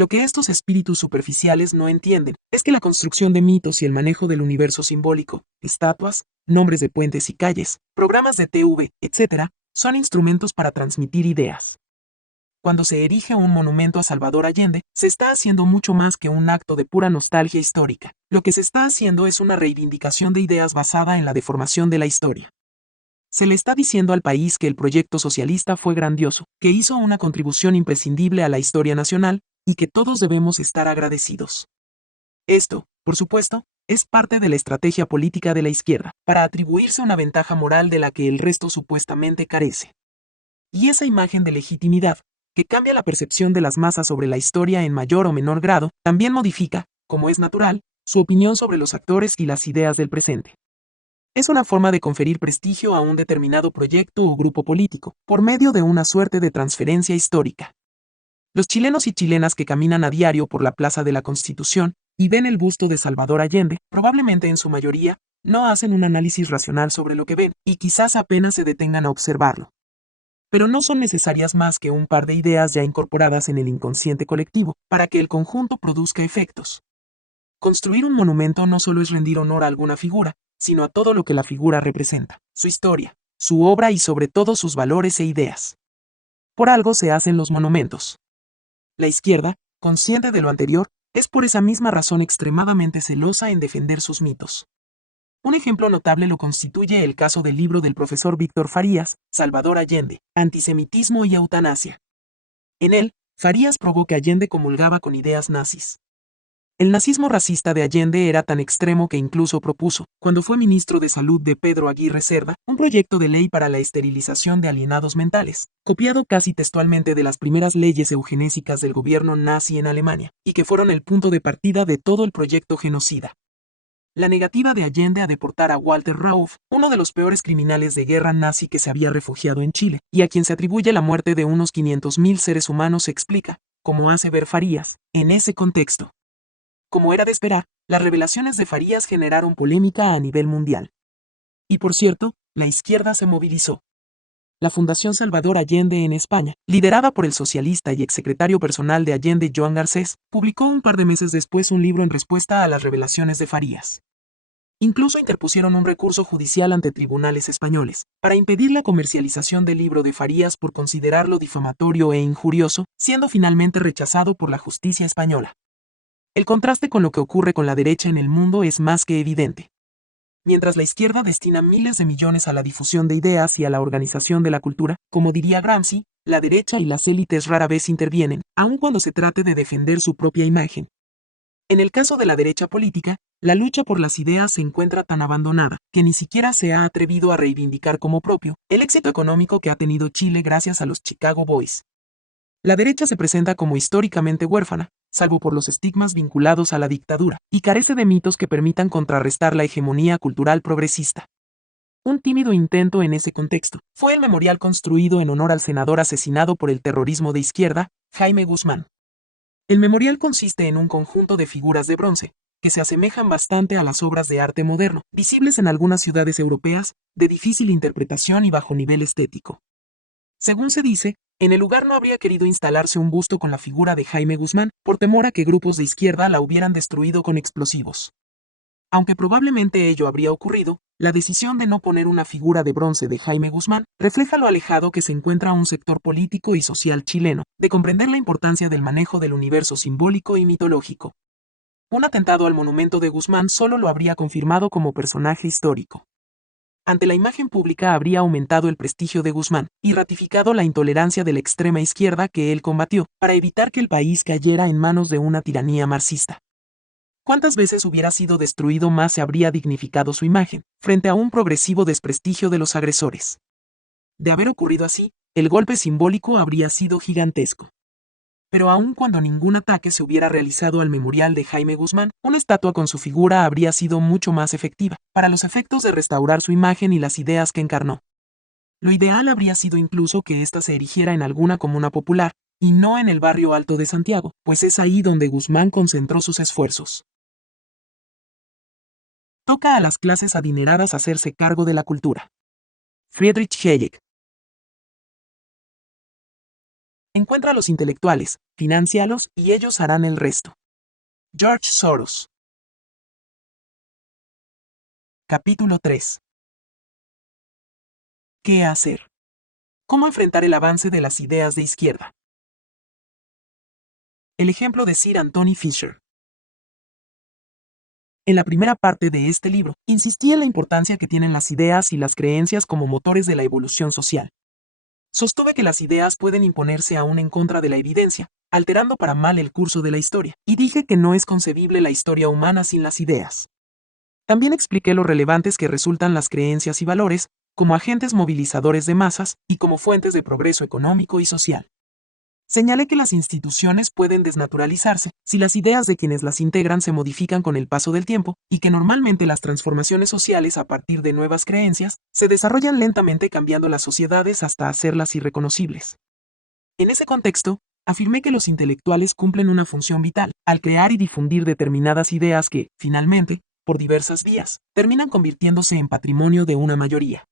Lo que estos espíritus superficiales no entienden es que la construcción de mitos y el manejo del universo simbólico, estatuas, nombres de puentes y calles, programas de TV, etc., son instrumentos para transmitir ideas. Cuando se erige un monumento a Salvador Allende, se está haciendo mucho más que un acto de pura nostalgia histórica. Lo que se está haciendo es una reivindicación de ideas basada en la deformación de la historia. Se le está diciendo al país que el proyecto socialista fue grandioso, que hizo una contribución imprescindible a la historia nacional, y que todos debemos estar agradecidos. Esto, por supuesto, es parte de la estrategia política de la izquierda, para atribuirse una ventaja moral de la que el resto supuestamente carece. Y esa imagen de legitimidad, que cambia la percepción de las masas sobre la historia en mayor o menor grado, también modifica, como es natural, su opinión sobre los actores y las ideas del presente. Es una forma de conferir prestigio a un determinado proyecto o grupo político, por medio de una suerte de transferencia histórica. Los chilenos y chilenas que caminan a diario por la Plaza de la Constitución y ven el busto de Salvador Allende, probablemente en su mayoría, no hacen un análisis racional sobre lo que ven y quizás apenas se detengan a observarlo. Pero no son necesarias más que un par de ideas ya incorporadas en el inconsciente colectivo para que el conjunto produzca efectos. Construir un monumento no solo es rendir honor a alguna figura, sino a todo lo que la figura representa, su historia, su obra y sobre todo sus valores e ideas. Por algo se hacen los monumentos. La izquierda, consciente de lo anterior, es por esa misma razón extremadamente celosa en defender sus mitos. Un ejemplo notable lo constituye el caso del libro del profesor Víctor Farías, Salvador Allende, Antisemitismo y Eutanasia. En él, Farías probó que Allende comulgaba con ideas nazis. El nazismo racista de Allende era tan extremo que incluso propuso, cuando fue ministro de Salud de Pedro Aguirre Cerda, un proyecto de ley para la esterilización de alienados mentales, copiado casi textualmente de las primeras leyes eugenésicas del gobierno nazi en Alemania, y que fueron el punto de partida de todo el proyecto genocida. La negativa de Allende a deportar a Walter Rauff, uno de los peores criminales de guerra nazi que se había refugiado en Chile, y a quien se atribuye la muerte de unos 500.000 seres humanos, se explica, como hace ver Farías, en ese contexto. Como era de esperar, las revelaciones de Farías generaron polémica a nivel mundial. Y por cierto, la izquierda se movilizó. La Fundación Salvador Allende en España, liderada por el socialista y exsecretario personal de Allende Joan Garcés, publicó un par de meses después un libro en respuesta a las revelaciones de Farías. Incluso interpusieron un recurso judicial ante tribunales españoles, para impedir la comercialización del libro de Farías por considerarlo difamatorio e injurioso, siendo finalmente rechazado por la justicia española. El contraste con lo que ocurre con la derecha en el mundo es más que evidente. Mientras la izquierda destina miles de millones a la difusión de ideas y a la organización de la cultura, como diría Gramsci, la derecha y las élites rara vez intervienen, aun cuando se trate de defender su propia imagen. En el caso de la derecha política, la lucha por las ideas se encuentra tan abandonada que ni siquiera se ha atrevido a reivindicar como propio el éxito económico que ha tenido Chile gracias a los Chicago Boys. La derecha se presenta como históricamente huérfana, salvo por los estigmas vinculados a la dictadura, y carece de mitos que permitan contrarrestar la hegemonía cultural progresista. Un tímido intento en ese contexto fue el memorial construido en honor al senador asesinado por el terrorismo de izquierda, Jaime Guzmán. El memorial consiste en un conjunto de figuras de bronce, que se asemejan bastante a las obras de arte moderno, visibles en algunas ciudades europeas, de difícil interpretación y bajo nivel estético. Según se dice, en el lugar no habría querido instalarse un busto con la figura de Jaime Guzmán, por temor a que grupos de izquierda la hubieran destruido con explosivos. Aunque probablemente ello habría ocurrido, la decisión de no poner una figura de bronce de Jaime Guzmán refleja lo alejado que se encuentra un sector político y social chileno, de comprender la importancia del manejo del universo simbólico y mitológico. Un atentado al monumento de Guzmán solo lo habría confirmado como personaje histórico. Ante la imagen pública habría aumentado el prestigio de Guzmán y ratificado la intolerancia de la extrema izquierda que él combatió para evitar que el país cayera en manos de una tiranía marxista. ¿Cuántas veces hubiera sido destruido más se habría dignificado su imagen, frente a un progresivo desprestigio de los agresores? De haber ocurrido así, el golpe simbólico habría sido gigantesco. Pero aun cuando ningún ataque se hubiera realizado al memorial de Jaime Guzmán, una estatua con su figura habría sido mucho más efectiva, para los efectos de restaurar su imagen y las ideas que encarnó. Lo ideal habría sido incluso que ésta se erigiera en alguna comuna popular, y no en el barrio alto de Santiago, pues es ahí donde Guzmán concentró sus esfuerzos. Toca a las clases adineradas hacerse cargo de la cultura. Friedrich Hayek. Encuentra a los intelectuales, financialos y ellos harán el resto. George Soros. Capítulo 3. ¿Qué hacer? ¿Cómo enfrentar el avance de las ideas de izquierda? El ejemplo de Sir Anthony Fisher. En la primera parte de este libro, insistí en la importancia que tienen las ideas y las creencias como motores de la evolución social. Sostuve que las ideas pueden imponerse aún en contra de la evidencia, alterando para mal el curso de la historia, y dije que no es concebible la historia humana sin las ideas. También expliqué lo relevantes que resultan las creencias y valores, como agentes movilizadores de masas y como fuentes de progreso económico y social. Señalé que las instituciones pueden desnaturalizarse si las ideas de quienes las integran se modifican con el paso del tiempo y que normalmente las transformaciones sociales a partir de nuevas creencias se desarrollan lentamente cambiando las sociedades hasta hacerlas irreconocibles. En ese contexto, afirmé que los intelectuales cumplen una función vital al crear y difundir determinadas ideas que, finalmente, por diversas vías, terminan convirtiéndose en patrimonio de una mayoría.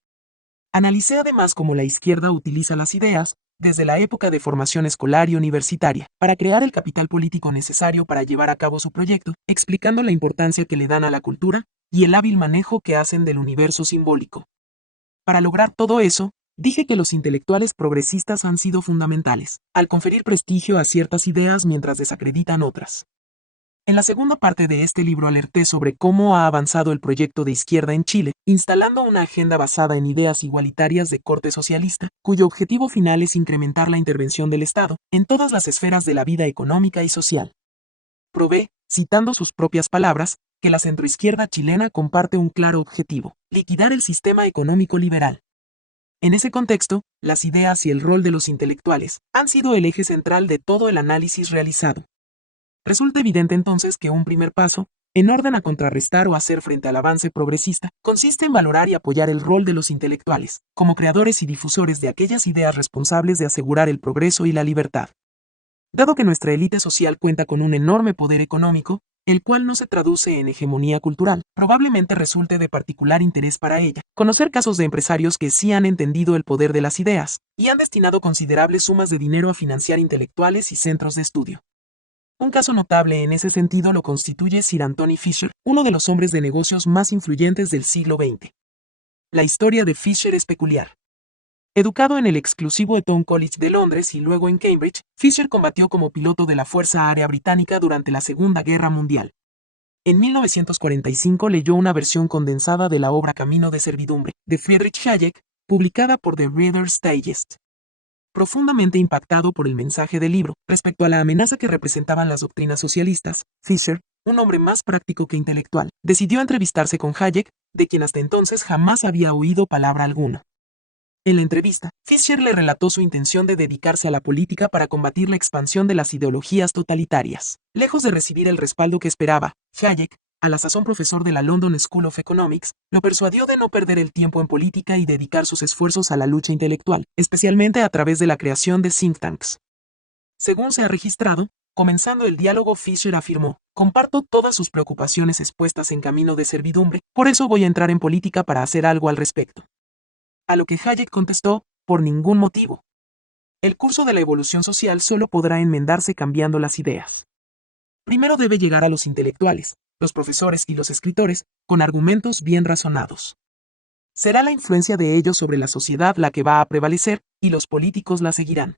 Analicé además cómo la izquierda utiliza las ideas, desde la época de formación escolar y universitaria, para crear el capital político necesario para llevar a cabo su proyecto, explicando la importancia que le dan a la cultura y el hábil manejo que hacen del universo simbólico. Para lograr todo eso, dije que los intelectuales progresistas han sido fundamentales, al conferir prestigio a ciertas ideas mientras desacreditan otras. En la segunda parte de este libro alerté sobre cómo ha avanzado el proyecto de izquierda en Chile, instalando una agenda basada en ideas igualitarias de corte socialista, cuyo objetivo final es incrementar la intervención del Estado en todas las esferas de la vida económica y social. Provee, citando sus propias palabras, que la centroizquierda chilena comparte un claro objetivo: liquidar el sistema económico liberal. En ese contexto, las ideas y el rol de los intelectuales han sido el eje central de todo el análisis realizado. Resulta evidente entonces que un primer paso, en orden a contrarrestar o hacer frente al avance progresista, consiste en valorar y apoyar el rol de los intelectuales, como creadores y difusores de aquellas ideas responsables de asegurar el progreso y la libertad. Dado que nuestra élite social cuenta con un enorme poder económico, el cual no se traduce en hegemonía cultural, probablemente resulte de particular interés para ella conocer casos de empresarios que sí han entendido el poder de las ideas y han destinado considerables sumas de dinero a financiar intelectuales y centros de estudio. Un caso notable en ese sentido lo constituye Sir Anthony Fisher, uno de los hombres de negocios más influyentes del siglo XX. La historia de Fisher es peculiar. Educado en el exclusivo Eton College de Londres y luego en Cambridge, Fisher combatió como piloto de la Fuerza Aérea Británica durante la Segunda Guerra Mundial. En 1945 leyó una versión condensada de la obra Camino de Servidumbre, de Friedrich Hayek, publicada por The Reader's Digest. Profundamente impactado por el mensaje del libro respecto a la amenaza que representaban las doctrinas socialistas, Fisher, un hombre más práctico que intelectual, decidió entrevistarse con Hayek, de quien hasta entonces jamás había oído palabra alguna. En la entrevista, Fisher le relató su intención de dedicarse a la política para combatir la expansión de las ideologías totalitarias. Lejos de recibir el respaldo que esperaba, Hayek, a la sazón profesor de la London School of Economics, lo persuadió de no perder el tiempo en política y dedicar sus esfuerzos a la lucha intelectual, especialmente a través de la creación de think tanks. Según se ha registrado, comenzando el diálogo, Fisher afirmó: "Comparto todas sus preocupaciones expuestas en Camino de Servidumbre, por eso voy a entrar en política para hacer algo al respecto". A lo que Hayek contestó: "Por ningún motivo. El curso de la evolución social solo podrá enmendarse cambiando las ideas. Primero debe llegar a los intelectuales, los profesores y los escritores, con argumentos bien razonados. Será la influencia de ellos sobre la sociedad la que va a prevalecer, y los políticos la seguirán".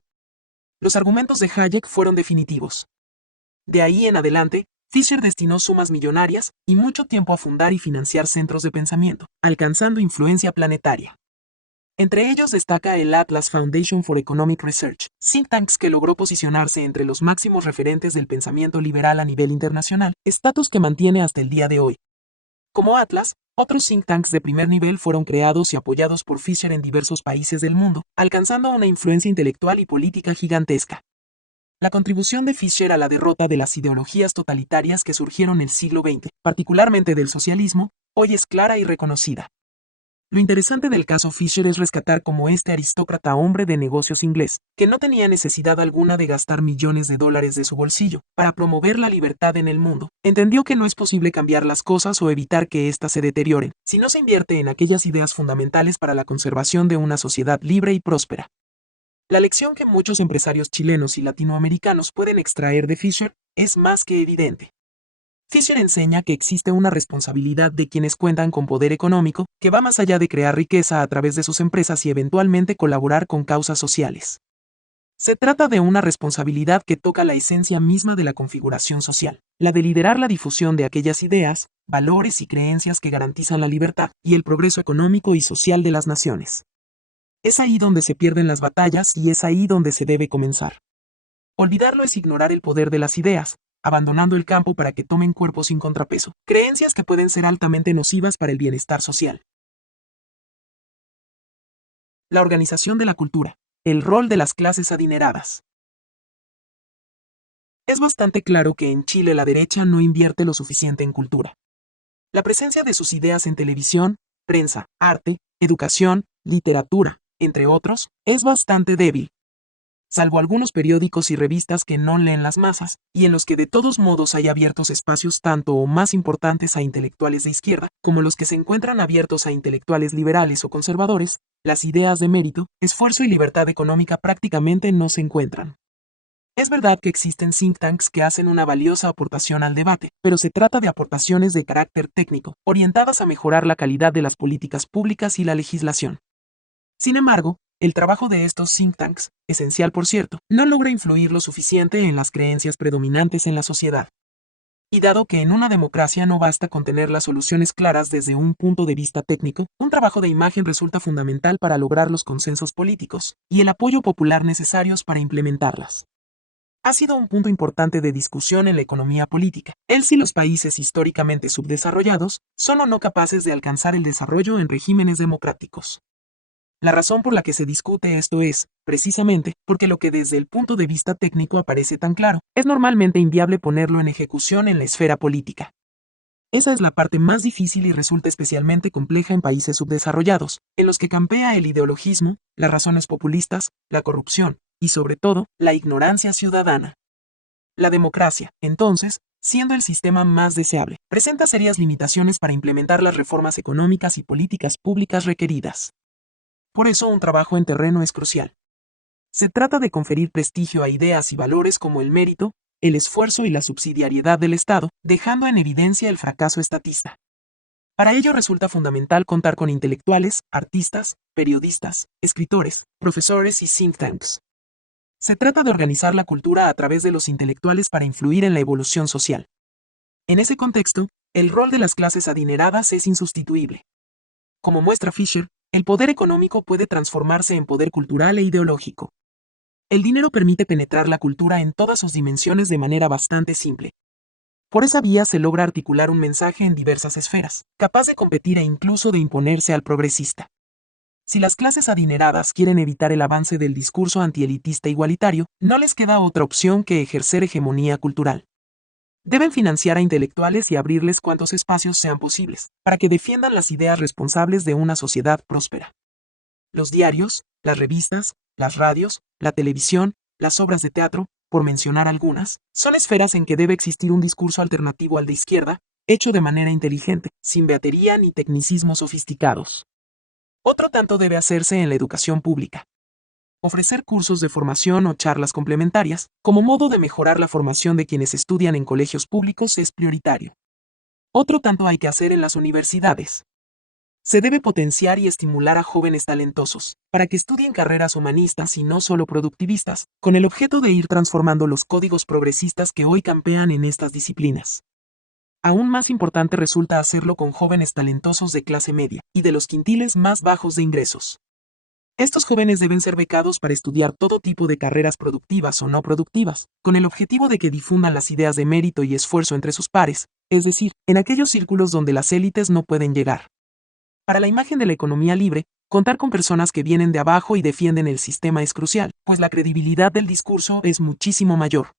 Los argumentos de Hayek fueron definitivos. De ahí en adelante, Fisher destinó sumas millonarias y mucho tiempo a fundar y financiar centros de pensamiento, alcanzando influencia planetaria. Entre ellos destaca el Atlas Foundation for Economic Research, think tanks que logró posicionarse entre los máximos referentes del pensamiento liberal a nivel internacional, estatus que mantiene hasta el día de hoy. Como Atlas, otros think tanks de primer nivel fueron creados y apoyados por Fisher en diversos países del mundo, alcanzando una influencia intelectual y política gigantesca. La contribución de Fisher a la derrota de las ideologías totalitarias que surgieron en el siglo XX, particularmente del socialismo, hoy es clara y reconocida. Lo interesante del caso Fisher es rescatar cómo este aristócrata hombre de negocios inglés, que no tenía necesidad alguna de gastar millones de dólares de su bolsillo para promover la libertad en el mundo, entendió que no es posible cambiar las cosas o evitar que éstas se deterioren, si no se invierte en aquellas ideas fundamentales para la conservación de una sociedad libre y próspera. La lección que muchos empresarios chilenos y latinoamericanos pueden extraer de Fisher es más que evidente. Fisher enseña que existe una responsabilidad de quienes cuentan con poder económico que va más allá de crear riqueza a través de sus empresas y eventualmente colaborar con causas sociales. Se trata de una responsabilidad que toca la esencia misma de la configuración social, la de liderar la difusión de aquellas ideas, valores y creencias que garantizan la libertad y el progreso económico y social de las naciones. Es ahí donde se pierden las batallas y es ahí donde se debe comenzar. Olvidarlo es ignorar el poder de las ideas, abandonando el campo para que tomen cuerpo sin contrapeso, creencias que pueden ser altamente nocivas para el bienestar social. La organización de la cultura. El rol de las clases adineradas. Es bastante claro que en Chile la derecha no invierte lo suficiente en cultura. La presencia de sus ideas en televisión, prensa, arte, educación, literatura, entre otros, es bastante débil. Salvo algunos periódicos y revistas que no leen las masas, y en los que de todos modos hay abiertos espacios tanto o más importantes a intelectuales de izquierda, como los que se encuentran abiertos a intelectuales liberales o conservadores, las ideas de mérito, esfuerzo y libertad económica prácticamente no se encuentran. Es verdad que existen think tanks que hacen una valiosa aportación al debate, pero se trata de aportaciones de carácter técnico, orientadas a mejorar la calidad de las políticas públicas y la legislación. Sin embargo, el trabajo de estos think tanks, esencial por cierto, no logra influir lo suficiente en las creencias predominantes en la sociedad. Y dado que en una democracia no basta con tener las soluciones claras desde un punto de vista técnico, un trabajo de imagen resulta fundamental para lograr los consensos políticos y el apoyo popular necesarios para implementarlas. ha sido un punto importante de discusión en la economía política. El si los países históricamente subdesarrollados son o no capaces de alcanzar el desarrollo en regímenes democráticos. La razón por la que se discute esto es, precisamente, porque lo que desde el punto de vista técnico aparece tan claro, es normalmente inviable ponerlo en ejecución en la esfera política. Esa es la parte más difícil y resulta especialmente compleja en países subdesarrollados, en los que campea el ideologismo, las razones populistas, la corrupción y, sobre todo, la ignorancia ciudadana. La democracia, entonces, siendo el sistema más deseable, presenta serias limitaciones para implementar las reformas económicas y políticas públicas requeridas. Por eso un trabajo en terreno es crucial. Se trata de conferir prestigio a ideas y valores como el mérito, el esfuerzo y la subsidiariedad del Estado, dejando en evidencia el fracaso estatista. Para ello resulta fundamental contar con intelectuales, artistas, periodistas, escritores, profesores y think tanks. Se trata de organizar la cultura a través de los intelectuales para influir en la evolución social. En ese contexto, el rol de las clases adineradas es insustituible. Como muestra Fisher, el poder económico puede transformarse en poder cultural e ideológico. El dinero permite penetrar la cultura en todas sus dimensiones de manera bastante simple. Por esa vía se logra articular un mensaje en diversas esferas, capaz de competir e incluso de imponerse al progresista. Si las clases adineradas quieren evitar el avance del discurso antielitista igualitario, no les queda otra opción que ejercer hegemonía cultural. Deben financiar a intelectuales y abrirles cuantos espacios sean posibles, para que defiendan las ideas responsables de una sociedad próspera. Los diarios, las revistas, las radios, la televisión, las obras de teatro, por mencionar algunas, son esferas en que debe existir un discurso alternativo al de izquierda, hecho de manera inteligente, sin beatería ni tecnicismos sofisticados. Otro tanto debe hacerse en la educación pública. Ofrecer cursos de formación o charlas complementarias, como modo de mejorar la formación de quienes estudian en colegios públicos, es prioritario. Otro tanto hay que hacer en las universidades. Se debe potenciar y estimular a jóvenes talentosos, para que estudien carreras humanistas y no solo productivistas, con el objeto de ir transformando los códigos progresistas que hoy campean en estas disciplinas. Aún más importante resulta hacerlo con jóvenes talentosos de clase media y de los quintiles más bajos de ingresos. Estos jóvenes deben ser becados para estudiar todo tipo de carreras productivas o no productivas, con el objetivo de que difundan las ideas de mérito y esfuerzo entre sus pares, es decir, en aquellos círculos donde las élites no pueden llegar. Para la imagen de la economía libre, contar con personas que vienen de abajo y defienden el sistema es crucial, pues la credibilidad del discurso es muchísimo mayor.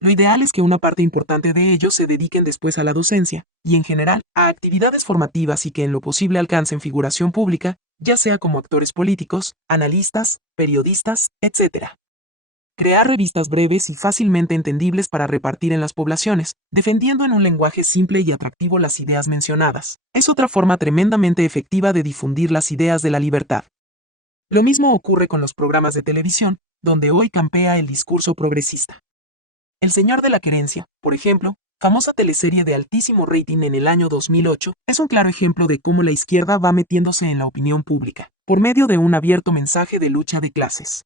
Lo ideal es que una parte importante de ellos se dediquen después a la docencia, y en general, a actividades formativas y que en lo posible alcancen figuración pública, ya sea como actores políticos, analistas, periodistas, etc. Crear revistas breves y fácilmente entendibles para repartir en las poblaciones, defendiendo en un lenguaje simple y atractivo las ideas mencionadas, es otra forma tremendamente efectiva de difundir las ideas de la libertad. Lo mismo ocurre con los programas de televisión, donde hoy campea el discurso progresista. El Señor de la Querencia, por ejemplo, famosa teleserie de altísimo rating en el año 2008, es un claro ejemplo de cómo la izquierda va metiéndose en la opinión pública, por medio de un abierto mensaje de lucha de clases.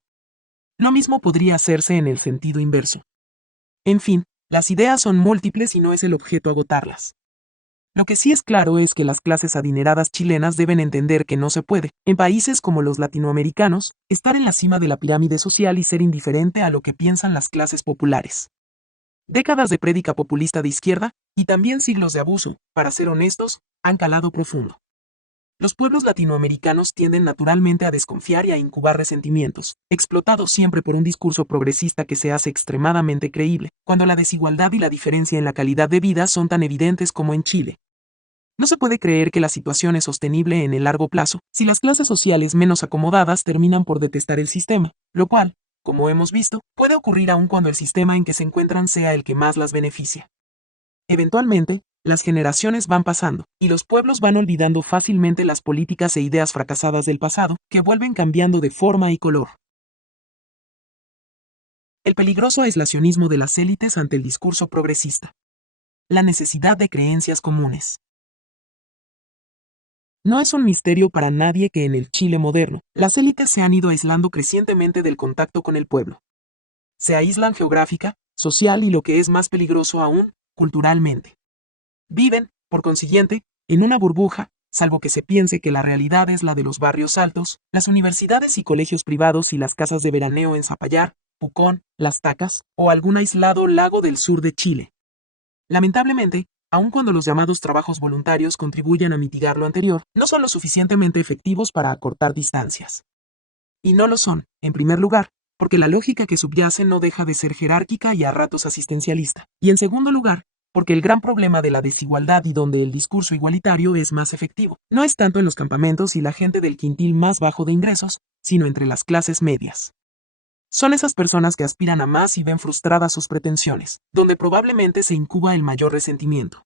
Lo mismo podría hacerse en el sentido inverso. En fin, las ideas son múltiples y no es el objeto agotarlas. Lo que sí es claro es que las clases adineradas chilenas deben entender que no se puede, en países como los latinoamericanos, estar en la cima de la pirámide social y ser indiferente a lo que piensan las clases populares. Décadas de prédica populista de izquierda, y también siglos de abuso, para ser honestos, han calado profundo. Los pueblos latinoamericanos tienden naturalmente a desconfiar y a incubar resentimientos, explotados siempre por un discurso progresista que se hace extremadamente creíble, cuando la desigualdad y la diferencia en la calidad de vida son tan evidentes como en Chile. No se puede creer que la situación es sostenible en el largo plazo, si las clases sociales menos acomodadas terminan por detestar el sistema, lo cual, como hemos visto, puede ocurrir aun cuando el sistema en que se encuentran sea el que más las beneficia. Eventualmente, las generaciones van pasando, y los pueblos van olvidando fácilmente las políticas e ideas fracasadas del pasado, que vuelven cambiando de forma y color. El peligroso aislacionismo de las élites ante el discurso progresista. La necesidad de creencias comunes. No es un misterio para nadie que en el Chile moderno, las élites se han ido aislando crecientemente del contacto con el pueblo. Se aíslan geográfica, social y lo que es más peligroso aún, culturalmente. Viven, por consiguiente, en una burbuja, salvo que se piense que la realidad es la de los barrios altos, las universidades y colegios privados y las casas de veraneo en Zapallar, Pucón, Las Tacas o algún aislado lago del sur de Chile. Lamentablemente, aun cuando los llamados trabajos voluntarios contribuyan a mitigar lo anterior, no son lo suficientemente efectivos para acortar distancias. Y no lo son, en primer lugar, porque la lógica que subyace no deja de ser jerárquica y a ratos asistencialista. Y en segundo lugar, porque el gran problema de la desigualdad y donde el discurso igualitario es más efectivo, no es tanto en los campamentos y la gente del quintil más bajo de ingresos, sino entre las clases medias. Son esas personas que aspiran a más y ven frustradas sus pretensiones, donde probablemente se incuba el mayor resentimiento.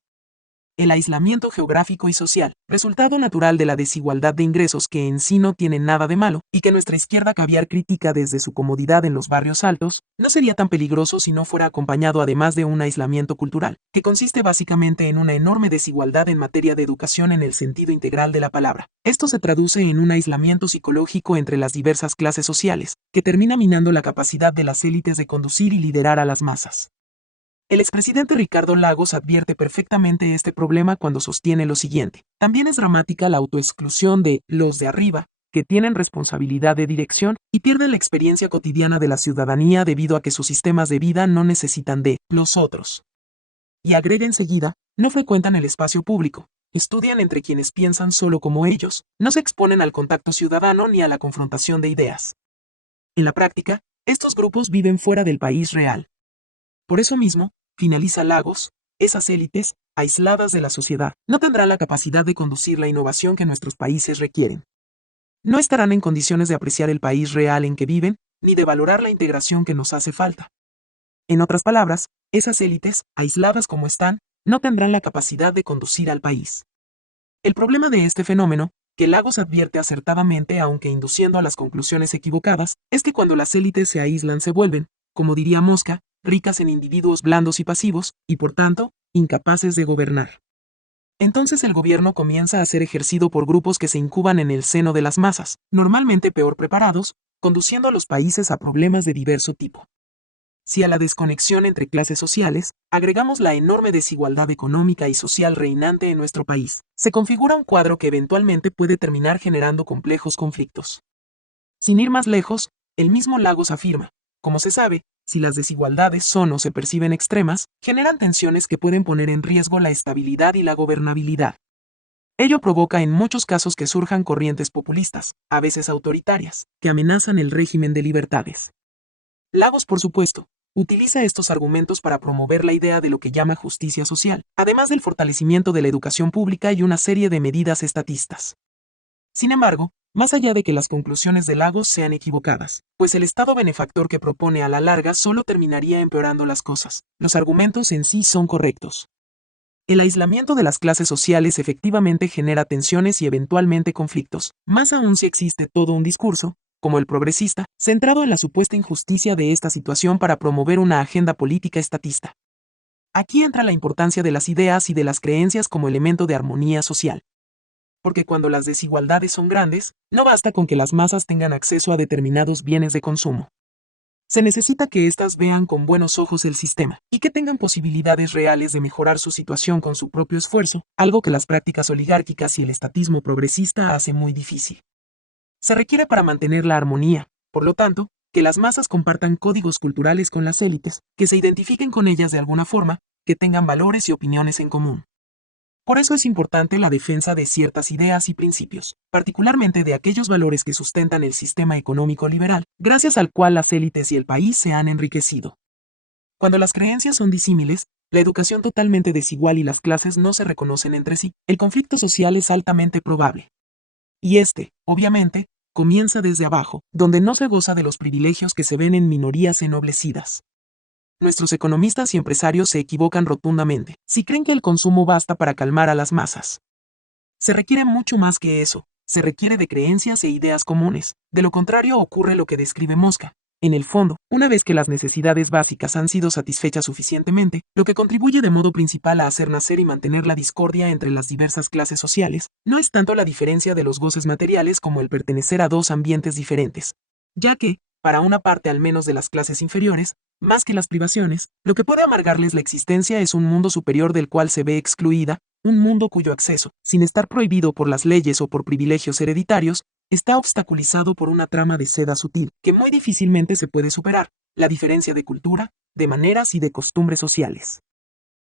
El aislamiento geográfico y social, resultado natural de la desigualdad de ingresos que en sí no tiene nada de malo, y que nuestra izquierda caviar critica desde su comodidad en los barrios altos, no sería tan peligroso si no fuera acompañado además de un aislamiento cultural, que consiste básicamente en una enorme desigualdad en materia de educación en el sentido integral de la palabra. Esto se traduce en un aislamiento psicológico entre las diversas clases sociales, que termina minando la capacidad de las élites de conducir y liderar a las masas. El expresidente Ricardo Lagos advierte perfectamente este problema cuando sostiene lo siguiente. También es dramática la autoexclusión de los de arriba, que tienen responsabilidad de dirección y pierden la experiencia cotidiana de la ciudadanía debido a que sus sistemas de vida no necesitan de los otros. Y agrega enseguida, no frecuentan el espacio público, estudian entre quienes piensan solo como ellos, no se exponen al contacto ciudadano ni a la confrontación de ideas. En la práctica, estos grupos viven fuera del país real. Por eso mismo, finaliza Lagos, esas élites, aisladas de la sociedad, no tendrán la capacidad de conducir la innovación que nuestros países requieren. No estarán en condiciones de apreciar el país real en que viven, ni de valorar la integración que nos hace falta. En otras palabras, esas élites, aisladas como están, no tendrán la capacidad de conducir al país. El problema de este fenómeno, que Lagos advierte acertadamente aunque induciendo a las conclusiones equivocadas, es que cuando las élites se aíslan se vuelven, como diría Mosca, ricas en individuos blandos y pasivos, y por tanto, incapaces de gobernar. Entonces el gobierno comienza a ser ejercido por grupos que se incuban en el seno de las masas, normalmente peor preparados, conduciendo a los países a problemas de diverso tipo. Si a la desconexión entre clases sociales agregamos la enorme desigualdad económica y social reinante en nuestro país, se configura un cuadro que eventualmente puede terminar generando complejos conflictos. Sin ir más lejos, el mismo Lagos afirma, como se sabe, si las desigualdades son o se perciben extremas, generan tensiones que pueden poner en riesgo la estabilidad y la gobernabilidad. Ello provoca en muchos casos que surjan corrientes populistas, a veces autoritarias, que amenazan el régimen de libertades. Lagos, por supuesto, utiliza estos argumentos para promover la idea de lo que llama justicia social, además del fortalecimiento de la educación pública y una serie de medidas estatistas. Sin embargo, más allá de que las conclusiones de Lagos sean equivocadas, pues el Estado benefactor que propone a la larga solo terminaría empeorando las cosas, los argumentos en sí son correctos. El aislamiento de las clases sociales efectivamente genera tensiones y eventualmente conflictos, más aún si existe todo un discurso, como el progresista, centrado en la supuesta injusticia de esta situación para promover una agenda política estatista. Aquí entra la importancia de las ideas y de las creencias como elemento de armonía social. Porque cuando las desigualdades son grandes, no basta con que las masas tengan acceso a determinados bienes de consumo. Se necesita que éstas vean con buenos ojos el sistema, y que tengan posibilidades reales de mejorar su situación con su propio esfuerzo, algo que las prácticas oligárquicas y el estatismo progresista hace muy difícil. Se requiere para mantener la armonía, por lo tanto, que las masas compartan códigos culturales con las élites, que se identifiquen con ellas de alguna forma, que tengan valores y opiniones en común. Por eso es importante la defensa de ciertas ideas y principios, particularmente de aquellos valores que sustentan el sistema económico liberal, gracias al cual las élites y el país se han enriquecido. Cuando las creencias son disímiles, la educación totalmente desigual y las clases no se reconocen entre sí, el conflicto social es altamente probable. Y obviamente, comienza desde abajo, donde no se goza de los privilegios que se ven en minorías ennoblecidas. Nuestros economistas y empresarios se equivocan rotundamente si creen que el consumo basta para calmar a las masas. Se requiere mucho más que eso, se requiere de creencias e ideas comunes, de lo contrario ocurre lo que describe Mosca. En el fondo, una vez que las necesidades básicas han sido satisfechas suficientemente, lo que contribuye de modo principal a hacer nacer y mantener la discordia entre las diversas clases sociales, no es tanto la diferencia de los goces materiales como el pertenecer a dos ambientes diferentes, ya que, para una parte al menos de las clases inferiores, más que las privaciones, lo que puede amargarles la existencia es un mundo superior del cual se ve excluida, un mundo cuyo acceso, sin estar prohibido por las leyes o por privilegios hereditarios, está obstaculizado por una trama de seda sutil, que muy difícilmente se puede superar, la diferencia de cultura, de maneras y de costumbres sociales.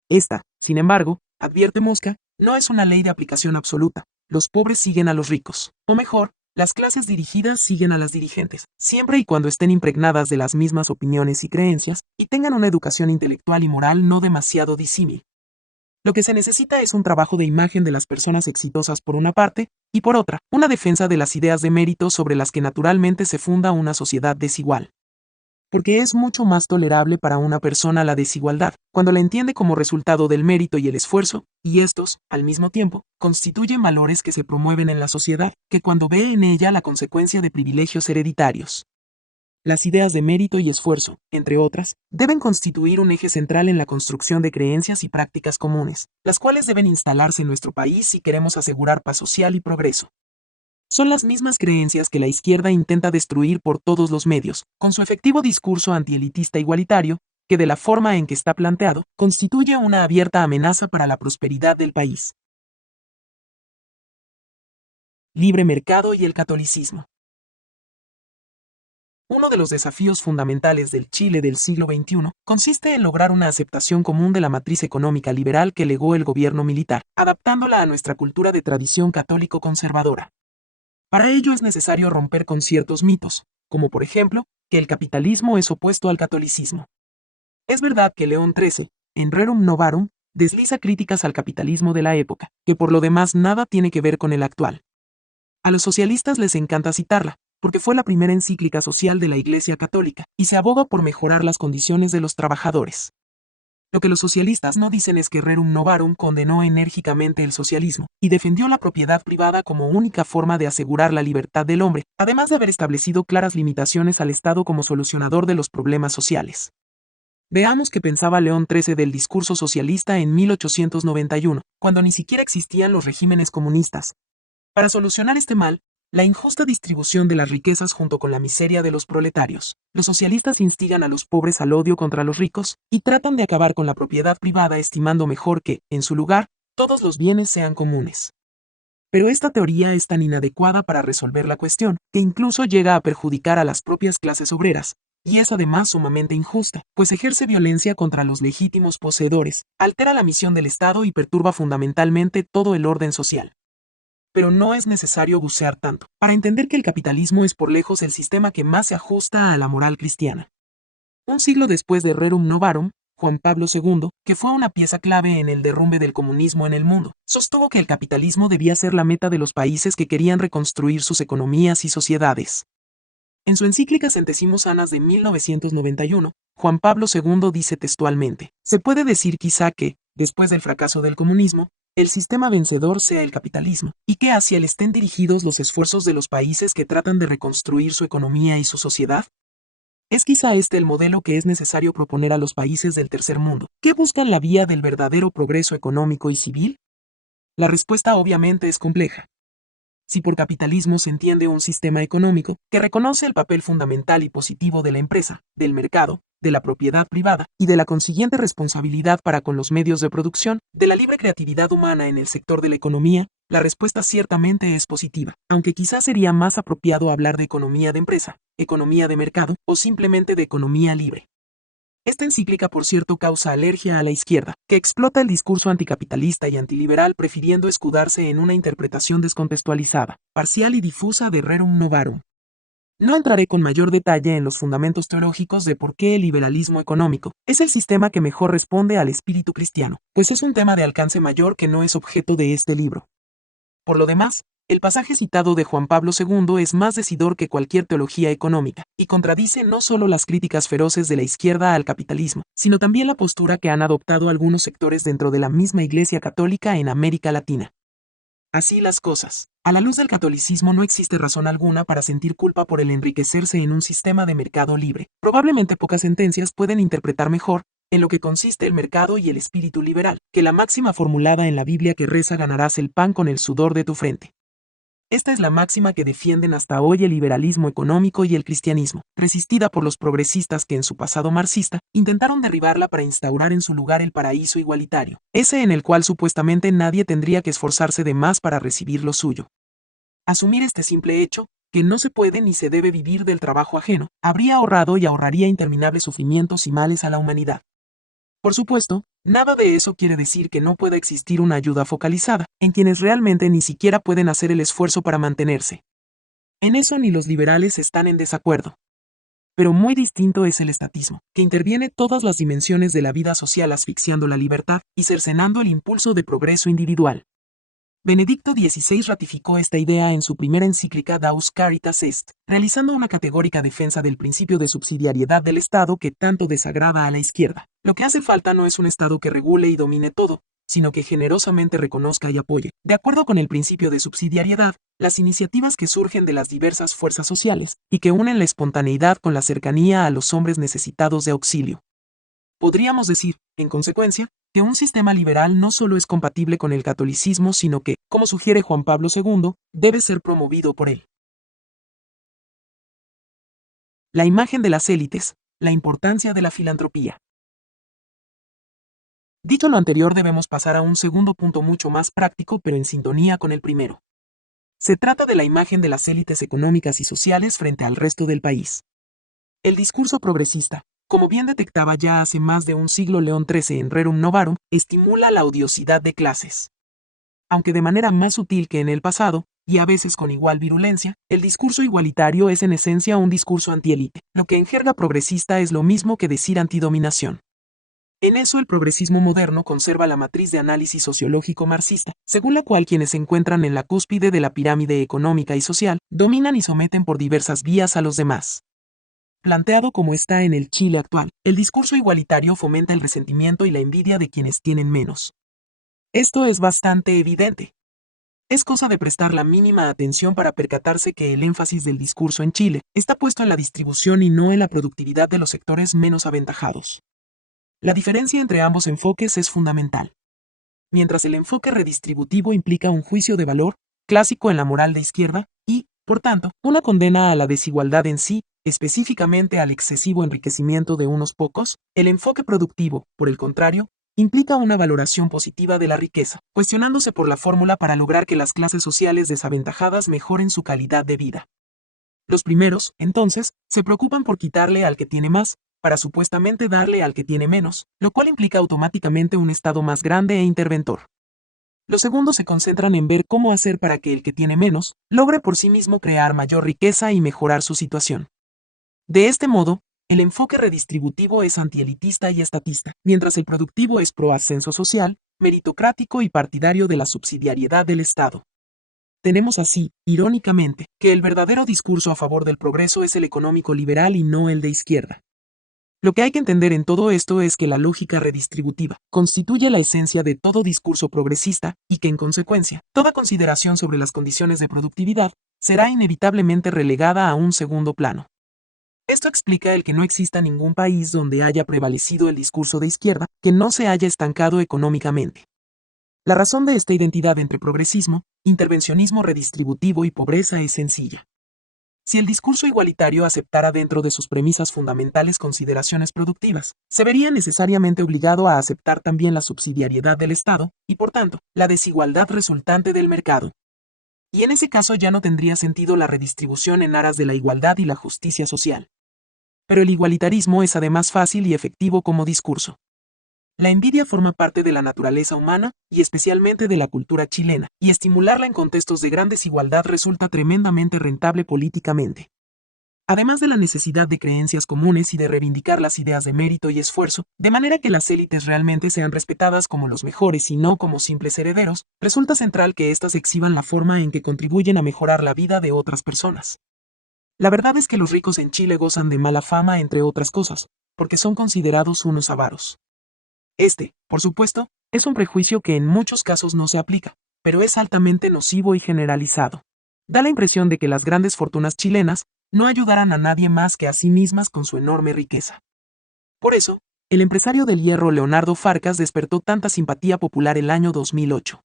Esta, sin embargo, advierte Mosca, no es una ley de aplicación absoluta. Los pobres siguen a los ricos, o mejor, las clases dirigidas siguen a las dirigentes, siempre y cuando estén impregnadas de las mismas opiniones y creencias, y tengan una educación intelectual y moral no demasiado disímil. Lo que se necesita es un trabajo de imagen de las personas exitosas por una parte, y por otra, una defensa de las ideas de mérito sobre las que naturalmente se funda una sociedad desigual. Porque es mucho más tolerable para una persona la desigualdad, cuando la entiende como resultado del mérito y el esfuerzo, y estos, al mismo tiempo, constituyen valores que se promueven en la sociedad, que cuando ve en ella la consecuencia de privilegios hereditarios. Las ideas de mérito y esfuerzo, entre otras, deben constituir un eje central en la construcción de creencias y prácticas comunes, las cuales deben instalarse en nuestro país si queremos asegurar paz social y progreso. Son las mismas creencias que la izquierda intenta destruir por todos los medios, con su efectivo discurso antielitista igualitario, que de la forma en que está planteado, constituye una abierta amenaza para la prosperidad del país. Libre mercado y el catolicismo. Uno de los desafíos fundamentales del Chile del siglo XXI consiste en lograr una aceptación común de la matriz económica liberal que legó el gobierno militar, adaptándola a nuestra cultura de tradición católico conservadora. Para ello es necesario romper con ciertos mitos, como por ejemplo, que el capitalismo es opuesto al catolicismo. Es verdad que León XIII, en Rerum Novarum, desliza críticas al capitalismo de la época, que por lo demás nada tiene que ver con el actual. A los socialistas les encanta citarla, porque fue la primera encíclica social de la Iglesia Católica, y se aboga por mejorar las condiciones de los trabajadores. Lo que los socialistas no dicen es que Rerum Novarum condenó enérgicamente el socialismo, y defendió la propiedad privada como única forma de asegurar la libertad del hombre, además de haber establecido claras limitaciones al Estado como solucionador de los problemas sociales. Veamos qué pensaba León XIII del discurso socialista en 1891, cuando ni siquiera existían los regímenes comunistas. Para solucionar este mal, la injusta distribución de las riquezas junto con la miseria de los proletarios, los socialistas instigan a los pobres al odio contra los ricos y tratan de acabar con la propiedad privada estimando mejor que, en su lugar, todos los bienes sean comunes. Pero esta teoría es tan inadecuada para resolver la cuestión, que incluso llega a perjudicar a las propias clases obreras, y es además sumamente injusta, pues ejerce violencia contra los legítimos poseedores, altera la misión del Estado y perturba fundamentalmente todo el orden social. Pero no es necesario bucear tanto para entender que el capitalismo es por lejos el sistema que más se ajusta a la moral cristiana. Un siglo después de Rerum Novarum, Juan Pablo II, que fue una pieza clave en el derrumbe del comunismo en el mundo, sostuvo que el capitalismo debía ser la meta de los países que querían reconstruir sus economías y sociedades. En su encíclica Centesimus Annus de 1991, Juan Pablo II dice textualmente: se puede decir quizá que, después del fracaso del comunismo, el sistema vencedor sea el capitalismo, y que hacia él estén dirigidos los esfuerzos de los países que tratan de reconstruir su economía y su sociedad. ¿Es quizá este el modelo que es necesario proponer a los países del tercer mundo, que buscan la vía del verdadero progreso económico y civil? La respuesta obviamente es compleja. Si por capitalismo se entiende un sistema económico que reconoce el papel fundamental y positivo de la empresa, del mercado, de la propiedad privada y de la consiguiente responsabilidad para con los medios de producción, de la libre creatividad humana en el sector de la economía, la respuesta ciertamente es positiva, aunque quizás sería más apropiado hablar de economía de empresa, economía de mercado o simplemente de economía libre. Esta encíclica, por cierto, causa alergia a la izquierda, que explota el discurso anticapitalista y antiliberal prefiriendo escudarse en una interpretación descontextualizada, parcial y difusa de Rerum Novarum. No entraré con mayor detalle en los fundamentos teológicos de por qué el liberalismo económico es el sistema que mejor responde al espíritu cristiano, pues es un tema de alcance mayor que no es objeto de este libro. Por lo demás, el pasaje citado de Juan Pablo II es más decidor que cualquier teología económica, y contradice no solo las críticas feroces de la izquierda al capitalismo, sino también la postura que han adoptado algunos sectores dentro de la misma Iglesia Católica en América Latina. Así las cosas. A la luz del catolicismo no existe razón alguna para sentir culpa por el enriquecerse en un sistema de mercado libre. Probablemente pocas sentencias pueden interpretar mejor en lo que consiste el mercado y el espíritu liberal, que la máxima formulada en la Biblia que reza: ganarás el pan con el sudor de tu frente. Esta es la máxima que defienden hasta hoy el liberalismo económico y el cristianismo, resistida por los progresistas que en su pasado marxista intentaron derribarla para instaurar en su lugar el paraíso igualitario, ese en el cual supuestamente nadie tendría que esforzarse de más para recibir lo suyo. Asumir este simple hecho, que no se puede ni se debe vivir del trabajo ajeno, habría ahorrado y ahorraría interminables sufrimientos y males a la humanidad. Por supuesto, nada de eso quiere decir que no pueda existir una ayuda focalizada, en quienes realmente ni siquiera pueden hacer el esfuerzo para mantenerse. En eso ni los liberales están en desacuerdo. Pero muy distinto es el estatismo, que interviene todas las dimensiones de la vida social asfixiando la libertad y cercenando el impulso de progreso individual. Benedicto XVI ratificó esta idea en su primera encíclica Daus Caritas Est, realizando una categórica defensa del principio de subsidiariedad del Estado que tanto desagrada a la izquierda. Lo que hace falta no es un Estado que regule y domine todo, sino que generosamente reconozca y apoye, de acuerdo con el principio de subsidiariedad, las iniciativas que surgen de las diversas fuerzas sociales y que unen la espontaneidad con la cercanía a los hombres necesitados de auxilio. Podríamos decir, en consecuencia, que un sistema liberal no solo es compatible con el catolicismo, sino que, como sugiere Juan Pablo II, debe ser promovido por él. La imagen de las élites, la importancia de la filantropía. Dicho lo anterior, debemos pasar a un segundo punto mucho más práctico, pero en sintonía con el primero. Se trata de la imagen de las élites económicas y sociales frente al resto del país. El discurso progresista, como bien detectaba ya hace más de un siglo León XIII en Rerum Novarum, estimula la odiosidad de clases. Aunque de manera más sutil que en el pasado, y a veces con igual virulencia, el discurso igualitario es en esencia un discurso antiélite, lo que en jerga progresista es lo mismo que decir antidominación. En eso el progresismo moderno conserva la matriz de análisis sociológico marxista, según la cual quienes se encuentran en la cúspide de la pirámide económica y social, dominan y someten por diversas vías a los demás. Planteado como está en el Chile actual, el discurso igualitario fomenta el resentimiento y la envidia de quienes tienen menos. Esto es bastante evidente. Es cosa de prestar la mínima atención para percatarse que el énfasis del discurso en Chile está puesto en la distribución y no en la productividad de los sectores menos aventajados. La diferencia entre ambos enfoques es fundamental. Mientras el enfoque redistributivo implica un juicio de valor, clásico en la moral de izquierda, y, por tanto, una condena a la desigualdad en sí, específicamente al excesivo enriquecimiento de unos pocos, el enfoque productivo, por el contrario, implica una valoración positiva de la riqueza, cuestionándose por la fórmula para lograr que las clases sociales desaventajadas mejoren su calidad de vida. Los primeros, entonces, se preocupan por quitarle al que tiene más, para supuestamente darle al que tiene menos, lo cual implica automáticamente un Estado más grande e interventor. Los segundos se concentran en ver cómo hacer para que el que tiene menos logre por sí mismo crear mayor riqueza y mejorar su situación. De este modo, el enfoque redistributivo es antielitista y estatista, mientras el productivo es pro ascenso social, meritocrático y partidario de la subsidiariedad del Estado. Tenemos así, irónicamente, que el verdadero discurso a favor del progreso es el económico liberal y no el de izquierda. Lo que hay que entender en todo esto es que la lógica redistributiva constituye la esencia de todo discurso progresista y que, en consecuencia, toda consideración sobre las condiciones de productividad será inevitablemente relegada a un segundo plano. Esto explica el que no exista ningún país donde haya prevalecido el discurso de izquierda que no se haya estancado económicamente. La razón de esta identidad entre progresismo, intervencionismo redistributivo y pobreza es sencilla. Si el discurso igualitario aceptara dentro de sus premisas fundamentales consideraciones productivas, se vería necesariamente obligado a aceptar también la subsidiariedad del Estado y, por tanto, la desigualdad resultante del mercado. Y en ese caso ya no tendría sentido la redistribución en aras de la igualdad y la justicia social. Pero el igualitarismo es además fácil y efectivo como discurso. La envidia forma parte de la naturaleza humana y especialmente de la cultura chilena, y estimularla en contextos de gran desigualdad resulta tremendamente rentable políticamente. Además de la necesidad de creencias comunes y de reivindicar las ideas de mérito y esfuerzo, de manera que las élites realmente sean respetadas como los mejores y no como simples herederos, resulta central que éstas exhiban la forma en que contribuyen a mejorar la vida de otras personas. La verdad es que los ricos en Chile gozan de mala fama, entre otras cosas, porque son considerados unos avaros. Este, por supuesto, es un prejuicio que en muchos casos no se aplica, pero es altamente nocivo y generalizado. Da la impresión de que las grandes fortunas chilenas no ayudarán a nadie más que a sí mismas con su enorme riqueza. Por eso, el empresario del hierro Leonardo Farcas despertó tanta simpatía popular el año 2008.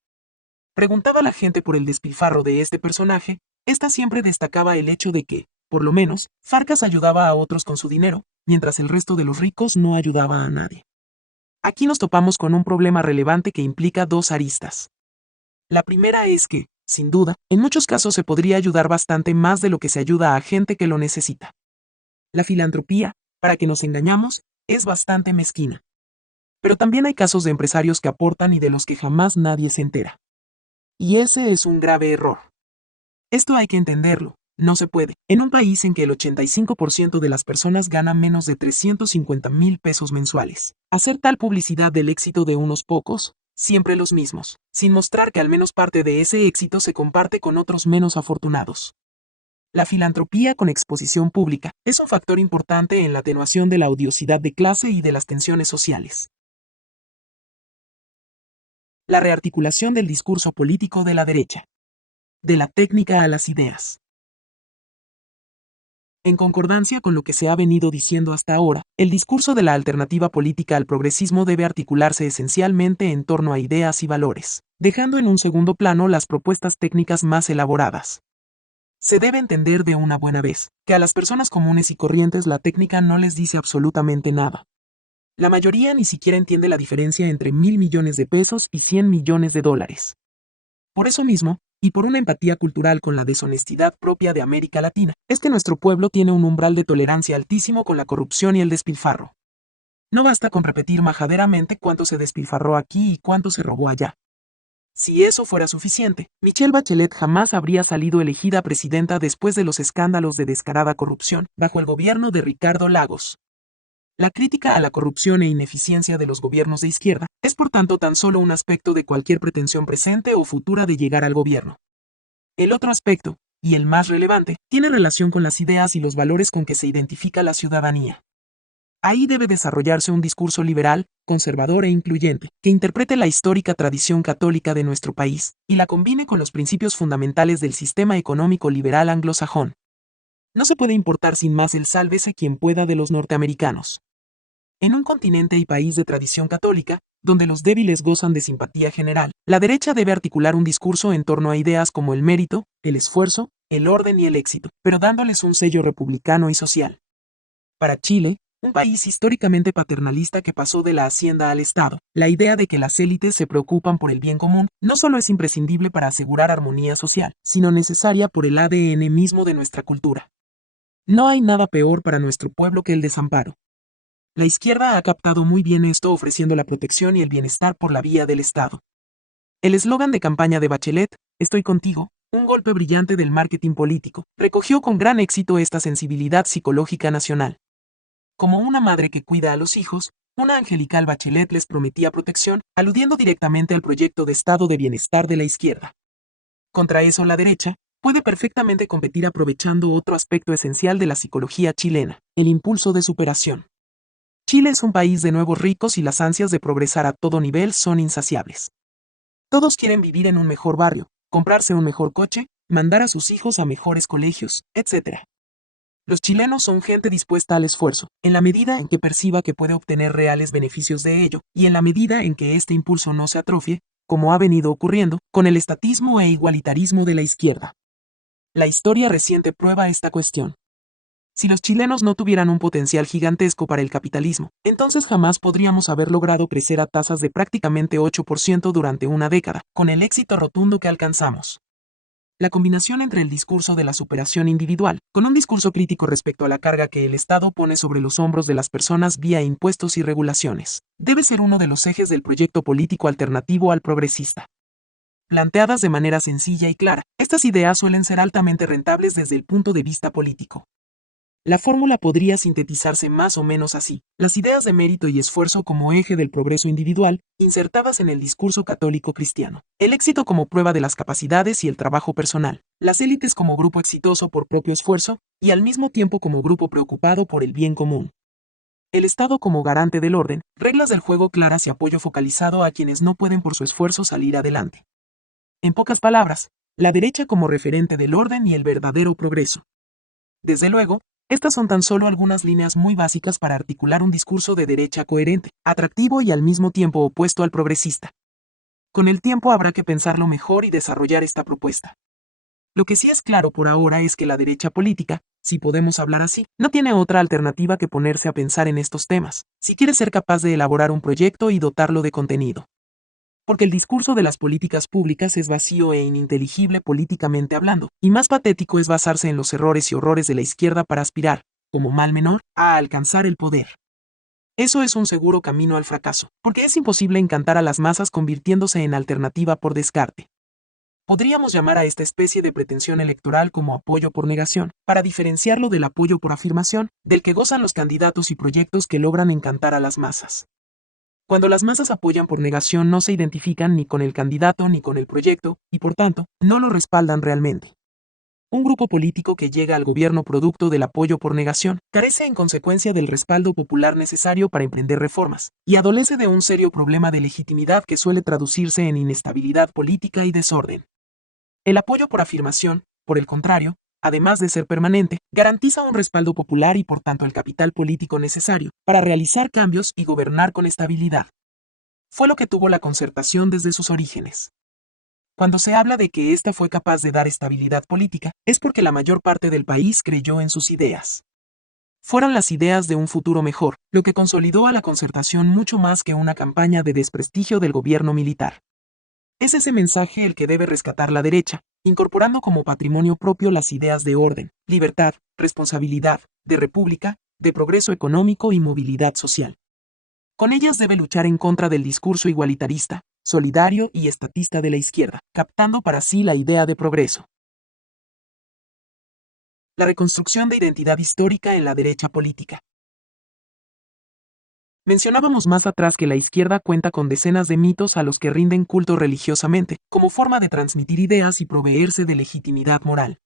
Preguntaba a la gente por el despilfarro de este personaje, ésta siempre destacaba el hecho de que, por lo menos, Farcas ayudaba a otros con su dinero, mientras el resto de los ricos no ayudaba a nadie. Aquí nos topamos con un problema relevante que implica dos aristas. La primera es que, Sin duda, en muchos casos se podría ayudar bastante más de lo que se ayuda a gente que lo necesita. La filantropía, para que nos engañamos, es bastante mezquina. Pero también hay casos de empresarios que aportan y de los que jamás nadie se entera. Y ese es un grave error. Esto hay que entenderlo. No se puede. En un país en que el 85% de las personas gana menos de 350,000 pesos mensuales, hacer tal publicidad del éxito de unos pocos, siempre los mismos, sin mostrar que al menos parte de ese éxito se comparte con otros menos afortunados. La filantropía con exposición pública es un factor importante en la atenuación de la odiosidad de clase y de las tensiones sociales. La rearticulación del discurso político de la derecha. De la técnica a las ideas. En concordancia con lo que se ha venido diciendo hasta ahora, el discurso de la alternativa política al progresismo debe articularse esencialmente en torno a ideas y valores, dejando en un segundo plano las propuestas técnicas más elaboradas. Se debe entender de una buena vez que a las personas comunes y corrientes la técnica no les dice absolutamente nada. La mayoría ni siquiera entiende la diferencia entre 1.000 millones de pesos y 100 millones de dólares. Por eso mismo, y por una empatía cultural con la deshonestidad propia de América Latina, es que nuestro pueblo tiene un umbral de tolerancia altísimo con la corrupción y el despilfarro. No basta con repetir majaderamente cuánto se despilfarró aquí y cuánto se robó allá. Si eso fuera suficiente, Michelle Bachelet jamás habría salido elegida presidenta después de los escándalos de descarada corrupción bajo el gobierno de Ricardo Lagos. La crítica a la corrupción e ineficiencia de los gobiernos de izquierda es por tanto tan solo un aspecto de cualquier pretensión presente o futura de llegar al gobierno. El otro aspecto, y el más relevante, tiene relación con las ideas y los valores con que se identifica la ciudadanía. Ahí debe desarrollarse un discurso liberal, conservador e incluyente, que interprete la histórica tradición católica de nuestro país y la combine con los principios fundamentales del sistema económico liberal anglosajón. No se puede importar sin más el sálvese quien pueda de los norteamericanos. En un continente y país de tradición católica, donde los débiles gozan de simpatía general, la derecha debe articular un discurso en torno a ideas como el mérito, el esfuerzo, el orden y el éxito, pero dándoles un sello republicano y social. Para Chile, un país históricamente paternalista que pasó de la hacienda al Estado, la idea de que las élites se preocupan por el bien común no solo es imprescindible para asegurar armonía social, sino necesaria por el ADN mismo de nuestra cultura. No hay nada peor para nuestro pueblo que el desamparo. La izquierda ha captado muy bien esto ofreciendo la protección y el bienestar por la vía del Estado. El eslogan de campaña de Bachelet, "Estoy contigo", un golpe brillante del marketing político, recogió con gran éxito esta sensibilidad psicológica nacional. Como una madre que cuida a los hijos, una angelical Bachelet les prometía protección, aludiendo directamente al proyecto de Estado de bienestar de la izquierda. Contra eso la derecha puede perfectamente competir aprovechando otro aspecto esencial de la psicología chilena, el impulso de superación. Chile es un país de nuevos ricos y las ansias de progresar a todo nivel son insaciables. Todos quieren vivir en un mejor barrio, comprarse un mejor coche, mandar a sus hijos a mejores colegios, etc. Los chilenos son gente dispuesta al esfuerzo, en la medida en que perciba que puede obtener reales beneficios de ello, y en la medida en que este impulso no se atrofie, como ha venido ocurriendo, con el estatismo e igualitarismo de la izquierda. La historia reciente prueba esta cuestión. Si los chilenos no tuvieran un potencial gigantesco para el capitalismo, entonces jamás podríamos haber logrado crecer a tasas de prácticamente 8% durante una década, con el éxito rotundo que alcanzamos. La combinación entre el discurso de la superación individual, con un discurso crítico respecto a la carga que el Estado pone sobre los hombros de las personas vía impuestos y regulaciones, debe ser uno de los ejes del proyecto político alternativo al progresista. Planteadas de manera sencilla y clara, estas ideas suelen ser altamente rentables desde el punto de vista político. La fórmula podría sintetizarse más o menos así: las ideas de mérito y esfuerzo como eje del progreso individual, insertadas en el discurso católico cristiano, el éxito como prueba de las capacidades y el trabajo personal, las élites como grupo exitoso por propio esfuerzo, y al mismo tiempo como grupo preocupado por el bien común. El Estado como garante del orden, reglas del juego claras y apoyo focalizado a quienes no pueden por su esfuerzo salir adelante. En pocas palabras, la derecha como referente del orden y el verdadero progreso. Desde luego, estas son tan solo algunas líneas muy básicas para articular un discurso de derecha coherente, atractivo y al mismo tiempo opuesto al progresista. Con el tiempo habrá que pensarlo mejor y desarrollar esta propuesta. Lo que sí es claro por ahora es que la derecha política, si podemos hablar así, no tiene otra alternativa que ponerse a pensar en estos temas, si quiere ser capaz de elaborar un proyecto y dotarlo de contenido. porque el discurso de las políticas públicas es vacío e ininteligible políticamente hablando, y más patético es basarse en los errores y horrores de la izquierda para aspirar, como mal menor, a alcanzar el poder. Eso es un seguro camino al fracaso, porque es imposible encantar a las masas convirtiéndose en alternativa por descarte. Podríamos llamar a esta especie de pretensión electoral como apoyo por negación, para diferenciarlo del apoyo por afirmación, del que gozan los candidatos y proyectos que logran encantar a las masas. Cuando las masas apoyan por negación no se identifican ni con el candidato ni con el proyecto, y por tanto, no lo respaldan realmente. Un grupo político que llega al gobierno producto del apoyo por negación carece en consecuencia del respaldo popular necesario para emprender reformas, y adolece de un serio problema de legitimidad que suele traducirse en inestabilidad política y desorden. El apoyo por afirmación, por el contrario, además de ser permanente, garantiza un respaldo popular y por tanto el capital político necesario para realizar cambios y gobernar con estabilidad. Fue lo que tuvo la Concertación desde sus orígenes. Cuando se habla de que ésta fue capaz de dar estabilidad política, es porque la mayor parte del país creyó en sus ideas. Fueron las ideas de un futuro mejor, lo que consolidó a la Concertación mucho más que una campaña de desprestigio del gobierno militar. Es ese mensaje el que debe rescatar la derecha, incorporando como patrimonio propio las ideas de orden, libertad, responsabilidad, de república, de progreso económico y movilidad social. Con ellas debe luchar en contra del discurso igualitarista, solidario y estatista de la izquierda, captando para sí la idea de progreso. La reconstrucción de identidad histórica en la derecha política. Mencionábamos más atrás que la izquierda cuenta con decenas de mitos a los que rinden culto religiosamente, como forma de transmitir ideas y proveerse de legitimidad moral.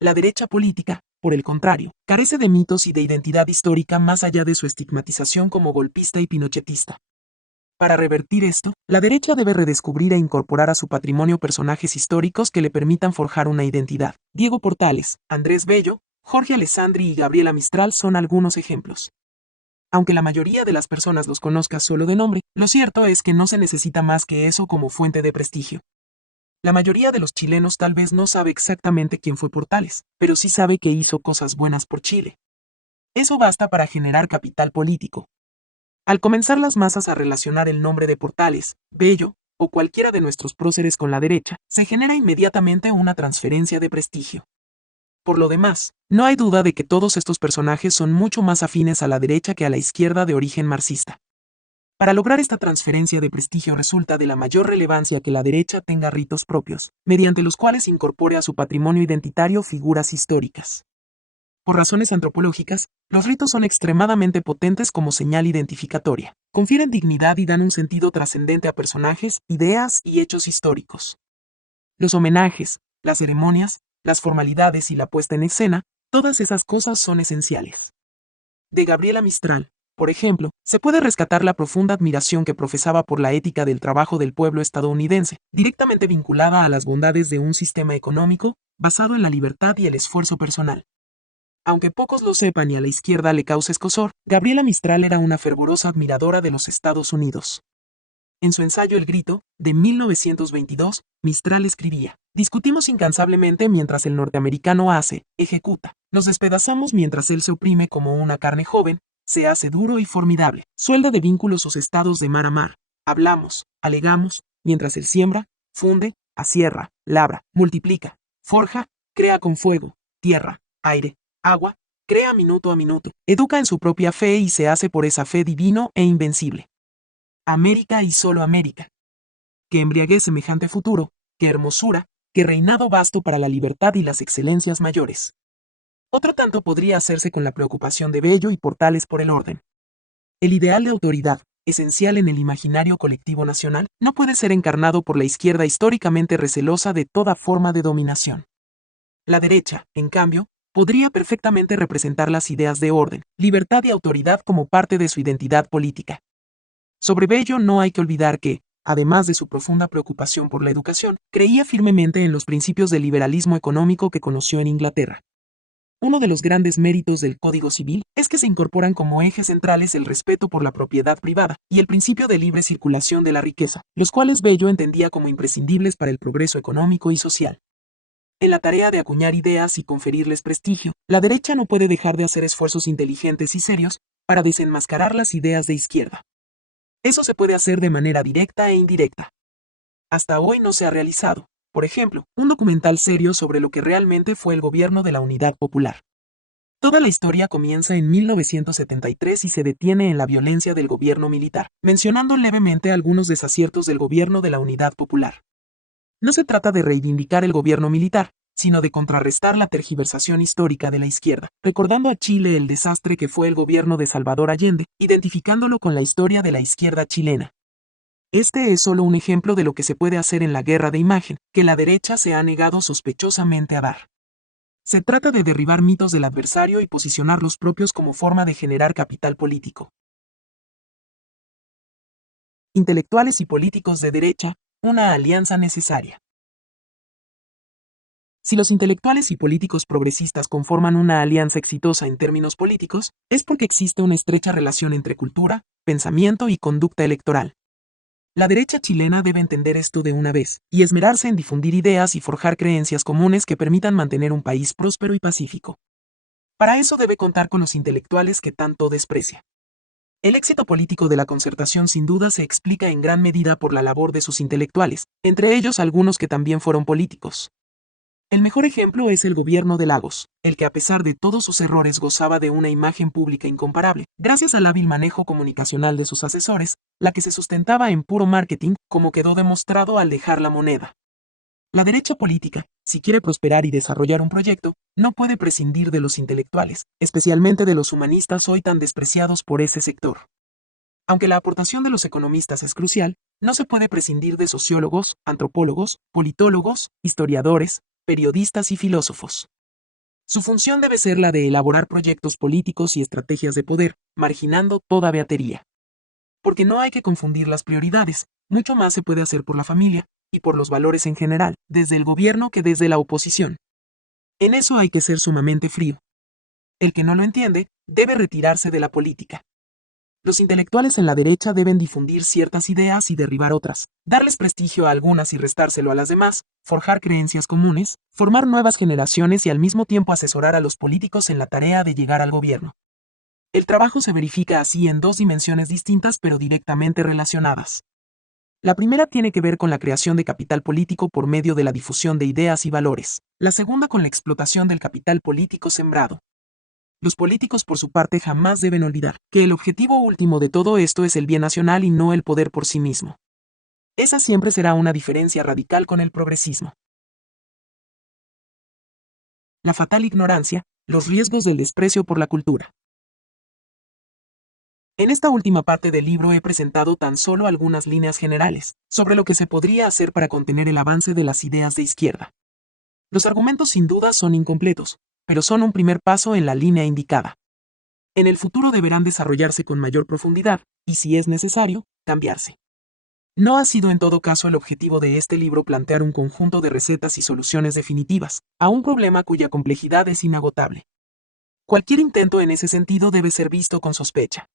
La derecha política, por el contrario, carece de mitos y de identidad histórica más allá de su estigmatización como golpista y pinochetista. Para revertir esto, la derecha debe redescubrir e incorporar a su patrimonio personajes históricos que le permitan forjar una identidad. Diego Portales, Andrés Bello, Jorge Alessandri y Gabriela Mistral son algunos ejemplos. Aunque la mayoría de las personas los conozca solo de nombre, lo cierto es que no se necesita más que eso como fuente de prestigio. La mayoría de los chilenos tal vez no sabe exactamente quién fue Portales, pero sí sabe que hizo cosas buenas por Chile. Eso basta para generar capital político. Al comenzar las masas a relacionar el nombre de Portales, Bello, o cualquiera de nuestros próceres con la derecha, se genera inmediatamente una transferencia de prestigio. Por lo demás, no hay duda de que todos estos personajes son mucho más afines a la derecha que a la izquierda de origen marxista. Para lograr esta transferencia de prestigio resulta de la mayor relevancia que la derecha tenga ritos propios, mediante los cuales incorpore a su patrimonio identitario figuras históricas. Por razones antropológicas, los ritos son extremadamente potentes como señal identificatoria. Confieren dignidad y dan un sentido trascendente a personajes, ideas y hechos históricos. Los homenajes, las ceremonias, las formalidades y la puesta en escena, todas esas cosas son esenciales. De Gabriela Mistral, por ejemplo, se puede rescatar la profunda admiración que profesaba por la ética del trabajo del pueblo estadounidense, directamente vinculada a las bondades de un sistema económico basado en la libertad y el esfuerzo personal. Aunque pocos lo sepan y a la izquierda le cause escozor, Gabriela Mistral era una fervorosa admiradora de los Estados Unidos. En su ensayo El Grito, de 1922, Mistral escribía: discutimos incansablemente mientras el norteamericano hace, ejecuta. Nos despedazamos mientras él se oprime como una carne joven, se hace duro y formidable. Suelda de vínculos sus estados de mar a mar. Hablamos, alegamos, mientras él siembra, funde, asierra, labra, multiplica, forja, crea con fuego, tierra, aire, agua, crea minuto a minuto, educa en su propia fe y se hace por esa fe divino e invencible. América y solo América. Qué embriaguez semejante futuro, qué hermosura, qué reinado vasto para la libertad y las excelencias mayores. Otro tanto podría hacerse con la preocupación de Bello y Portales por el orden. El ideal de autoridad, esencial en el imaginario colectivo nacional, no puede ser encarnado por la izquierda históricamente recelosa de toda forma de dominación. La derecha, en cambio, podría perfectamente representar las ideas de orden, libertad y autoridad como parte de su identidad política. Sobre Bello no hay que olvidar que, además de su profunda preocupación por la educación, creía firmemente en los principios del liberalismo económico que conoció en Inglaterra. Uno de los grandes méritos del Código Civil es que se incorporan como ejes centrales el respeto por la propiedad privada y el principio de libre circulación de la riqueza, los cuales Bello entendía como imprescindibles para el progreso económico y social. En la tarea de acuñar ideas y conferirles prestigio, la derecha no puede dejar de hacer esfuerzos inteligentes y serios para desenmascarar las ideas de izquierda. Eso se puede hacer de manera directa e indirecta. hasta hoy no se ha realizado. Por ejemplo, un documental serio sobre lo que realmente fue el gobierno de la Unidad Popular. Toda la historia comienza en 1973 y se detiene en la violencia del gobierno militar, mencionando levemente algunos desaciertos del gobierno de la Unidad Popular. No se trata de reivindicar el gobierno militar, sino de contrarrestar la tergiversación histórica de la izquierda, recordando a Chile el desastre que fue el gobierno de Salvador Allende, identificándolo con la historia de la izquierda chilena. Este es solo un ejemplo de lo que se puede hacer en la guerra de imagen, que la derecha se ha negado sospechosamente a dar. Se trata de derribar mitos del adversario y posicionar los propios como forma de generar capital político. Intelectuales y políticos de derecha, una alianza necesaria. Si los intelectuales y políticos progresistas conforman una alianza exitosa en términos políticos, es porque existe una estrecha relación entre cultura, pensamiento y conducta electoral. La derecha chilena debe entender esto de una vez, y esmerarse en difundir ideas y forjar creencias comunes que permitan mantener un país próspero y pacífico. Para eso debe contar con los intelectuales que tanto desprecia. El éxito político de la Concertación sin duda se explica en gran medida por la labor de sus intelectuales, entre ellos algunos que también fueron políticos. El mejor ejemplo es el gobierno de Lagos, el que a pesar de todos sus errores gozaba de una imagen pública incomparable, gracias al hábil manejo comunicacional de sus asesores, la que se sustentaba en puro marketing, como quedó demostrado al dejar la moneda. La derecha política, si quiere prosperar y desarrollar un proyecto, no puede prescindir de los intelectuales, especialmente de los humanistas hoy tan despreciados por ese sector. Aunque la aportación de los economistas es crucial, no se puede prescindir de sociólogos, antropólogos, politólogos, historiadores, periodistas y filósofos. Su función debe ser la de elaborar proyectos políticos y estrategias de poder, marginando toda beatería. Porque no hay que confundir las prioridades, mucho más se puede hacer por la familia, y por los valores en general, desde el gobierno que desde la oposición. En eso hay que ser sumamente frío. El que no lo entiende, debe retirarse de la política. Los intelectuales en la derecha deben difundir ciertas ideas y derribar otras, darles prestigio a algunas y restárselo a las demás, forjar creencias comunes, formar nuevas generaciones y al mismo tiempo asesorar a los políticos en la tarea de llegar al gobierno. El trabajo se verifica así en dos dimensiones distintas pero directamente relacionadas. La primera tiene que ver con la creación de capital político por medio de la difusión de ideas y valores, la segunda con la explotación del capital político sembrado. Los políticos por su parte jamás deben olvidar que el objetivo último de todo esto es el bien nacional y no el poder por sí mismo. Esa siempre será una diferencia radical con el progresismo. La fatal ignorancia, los riesgos del desprecio por la cultura. En esta última parte del libro he presentado tan solo algunas líneas generales sobre lo que se podría hacer para contener el avance de las ideas de izquierda. Los argumentos sin duda son incompletos, pero son un primer paso en la línea indicada. En el futuro deberán desarrollarse con mayor profundidad, y si es necesario, cambiarse. No ha sido en todo caso el objetivo de este libro plantear un conjunto de recetas y soluciones definitivas a un problema cuya complejidad es inagotable. Cualquier intento en ese sentido debe ser visto con sospecha.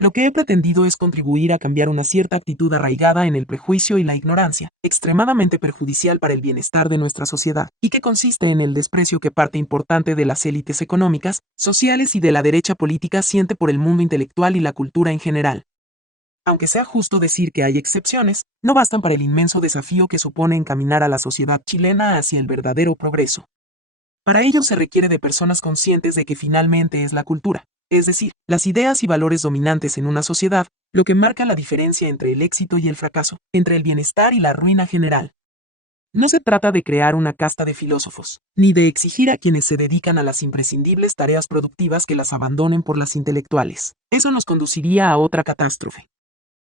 Lo que he pretendido es contribuir a cambiar una cierta actitud arraigada en el prejuicio y la ignorancia, extremadamente perjudicial para el bienestar de nuestra sociedad, y que consiste en el desprecio que parte importante de las élites económicas, sociales y de la derecha política siente por el mundo intelectual y la cultura en general. Aunque sea justo decir que hay excepciones, no bastan para el inmenso desafío que supone encaminar a la sociedad chilena hacia el verdadero progreso. Para ello se requiere de personas conscientes de que finalmente es la cultura, es decir, las ideas y valores dominantes en una sociedad, lo que marca la diferencia entre el éxito y el fracaso, entre el bienestar y la ruina general. No se trata de crear una casta de filósofos, ni de exigir a quienes se dedican a las imprescindibles tareas productivas que las abandonen por las intelectuales. Eso nos conduciría a otra catástrofe.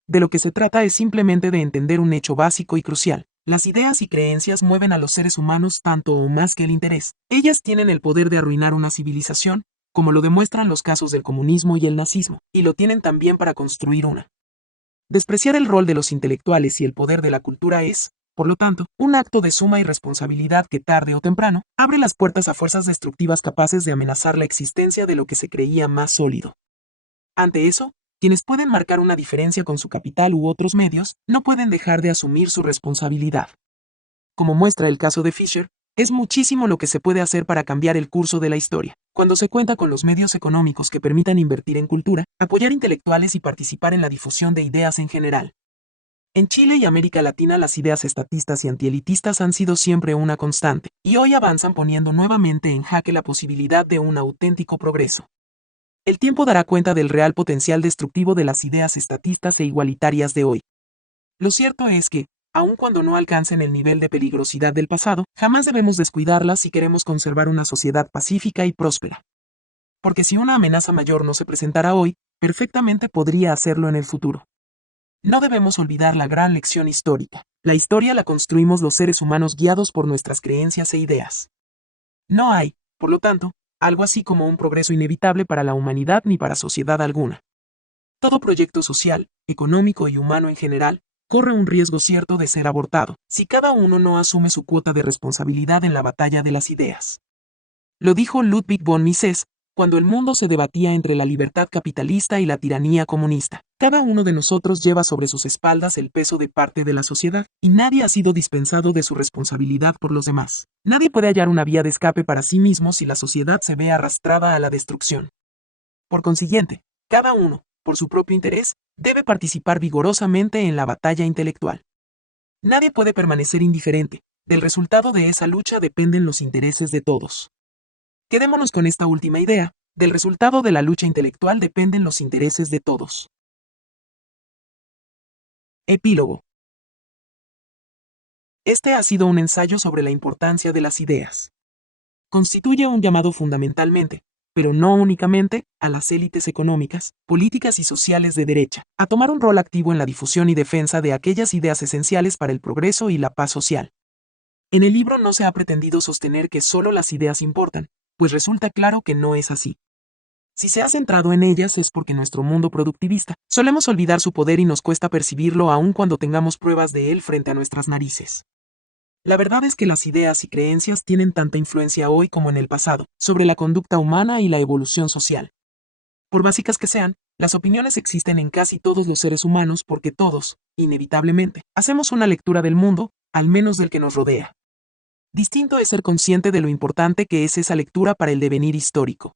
De lo que se trata es simplemente de entender un hecho básico y crucial. Las ideas y creencias mueven a los seres humanos tanto o más que el interés. Ellas tienen el poder de arruinar una civilización, como lo demuestran los casos del comunismo y el nazismo, y lo tienen también para construir una. Despreciar el rol de los intelectuales y el poder de la cultura es, por lo tanto, un acto de suma irresponsabilidad que tarde o temprano abre las puertas a fuerzas destructivas capaces de amenazar la existencia de lo que se creía más sólido. Ante eso, quienes pueden marcar una diferencia con su capital u otros medios, no pueden dejar de asumir su responsabilidad. Como muestra el caso de Fisher, es muchísimo lo que se puede hacer para cambiar el curso de la historia, cuando se cuenta con los medios económicos que permitan invertir en cultura, apoyar intelectuales y participar en la difusión de ideas en general. En Chile y América Latina las ideas estatistas y antielitistas han sido siempre una constante, y hoy avanzan poniendo nuevamente en jaque la posibilidad de un auténtico progreso. El tiempo dará cuenta del real potencial destructivo de las ideas estatistas e igualitarias de hoy. Lo cierto es que, aun cuando no alcancen el nivel de peligrosidad del pasado, jamás debemos descuidarlas si queremos conservar una sociedad pacífica y próspera. Porque si una amenaza mayor no se presentara hoy, perfectamente podría hacerlo en el futuro. No debemos olvidar la gran lección histórica. La historia la construimos los seres humanos guiados por nuestras creencias e ideas. No hay, por lo tanto, algo así como un progreso inevitable para la humanidad ni para sociedad alguna. Todo proyecto social, económico y humano en general, corre un riesgo cierto de ser abortado, si cada uno no asume su cuota de responsabilidad en la batalla de las ideas. Lo dijo Ludwig von Mises, cuando el mundo se debatía entre la libertad capitalista y la tiranía comunista. Cada uno de nosotros lleva sobre sus espaldas el peso de parte de la sociedad, y nadie ha sido dispensado de su responsabilidad por los demás. Nadie puede hallar una vía de escape para sí mismo si la sociedad se ve arrastrada a la destrucción. Por consiguiente, cada uno, por su propio interés, debe participar vigorosamente en la batalla intelectual. Nadie puede permanecer indiferente. Del resultado de esa lucha dependen los intereses de todos. Quedémonos con esta última idea. Del resultado de la lucha intelectual dependen los intereses de todos. Epílogo. Este ha sido un ensayo sobre la importancia de las ideas. Constituye un llamado fundamentalmente, pero no únicamente, a las élites económicas, políticas y sociales de derecha, a tomar un rol activo en la difusión y defensa de aquellas ideas esenciales para el progreso y la paz social. En el libro no se ha pretendido sostener que solo las ideas importan, pues resulta claro que no es así. Si se ha centrado en ellas es porque nuestro mundo productivista solemos olvidar su poder y nos cuesta percibirlo aun cuando tengamos pruebas de él frente a nuestras narices. La verdad es que las ideas y creencias tienen tanta influencia hoy como en el pasado, sobre la conducta humana y la evolución social. Por básicas que sean, las opiniones existen en casi todos los seres humanos porque todos, inevitablemente, hacemos una lectura del mundo, al menos del que nos rodea. Distinto es ser consciente de lo importante que es esa lectura para el devenir histórico.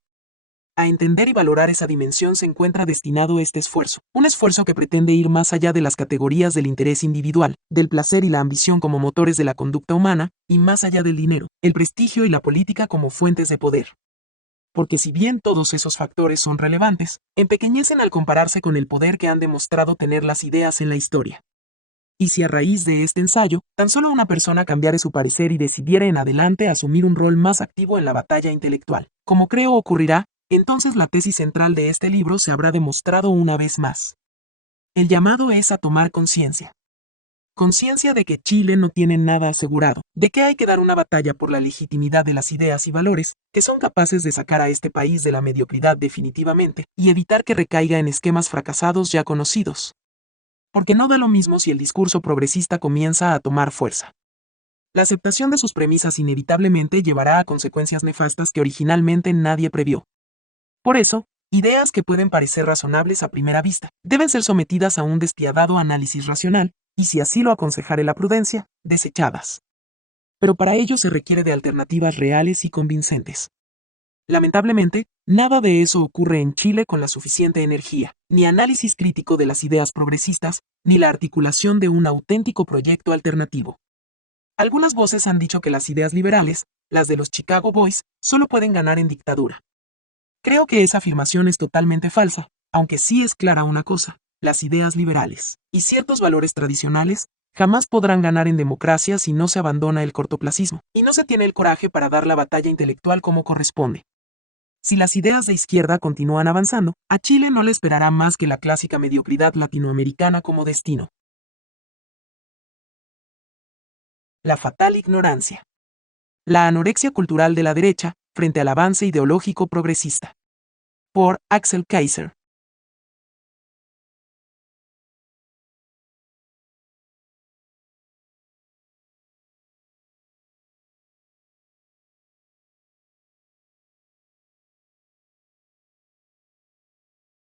A entender y valorar esa dimensión se encuentra destinado este esfuerzo, un esfuerzo que pretende ir más allá de las categorías del interés individual, del placer y la ambición como motores de la conducta humana, y más allá del dinero, el prestigio y la política como fuentes de poder. Porque si bien todos esos factores son relevantes, empequeñecen al compararse con el poder que han demostrado tener las ideas en la historia. Y si a raíz de este ensayo, tan solo una persona cambiara su parecer y decidiera en adelante asumir un rol más activo en la batalla intelectual, como creo ocurrirá, entonces la tesis central de este libro se habrá demostrado una vez más. El llamado es a tomar conciencia. Conciencia de que Chile no tiene nada asegurado, de que hay que dar una batalla por la legitimidad de las ideas y valores que son capaces de sacar a este país de la mediocridad definitivamente y evitar que recaiga en esquemas fracasados ya conocidos. Porque no da lo mismo si el discurso progresista comienza a tomar fuerza. La aceptación de sus premisas inevitablemente llevará a consecuencias nefastas que originalmente nadie previó. Por eso, ideas que pueden parecer razonables a primera vista deben ser sometidas a un despiadado análisis racional, y si así lo aconsejare la prudencia, desechadas. Pero para ello se requiere de alternativas reales y convincentes. Lamentablemente, nada de eso ocurre en Chile con la suficiente energía, ni análisis crítico de las ideas progresistas, ni la articulación de un auténtico proyecto alternativo. Algunas voces han dicho que las ideas liberales, las de los Chicago Boys, solo pueden ganar en dictadura. Creo que esa afirmación es totalmente falsa, aunque sí es clara una cosa: las ideas liberales y ciertos valores tradicionales jamás podrán ganar en democracia si no se abandona el cortoplacismo y no se tiene el coraje para dar la batalla intelectual como corresponde. Si las ideas de izquierda continúan avanzando, a Chile no le esperará más que la clásica mediocridad latinoamericana como destino. La fatal ignorancia. La anorexia cultural de la derecha frente al avance ideológico progresista. Por Axel Kaiser.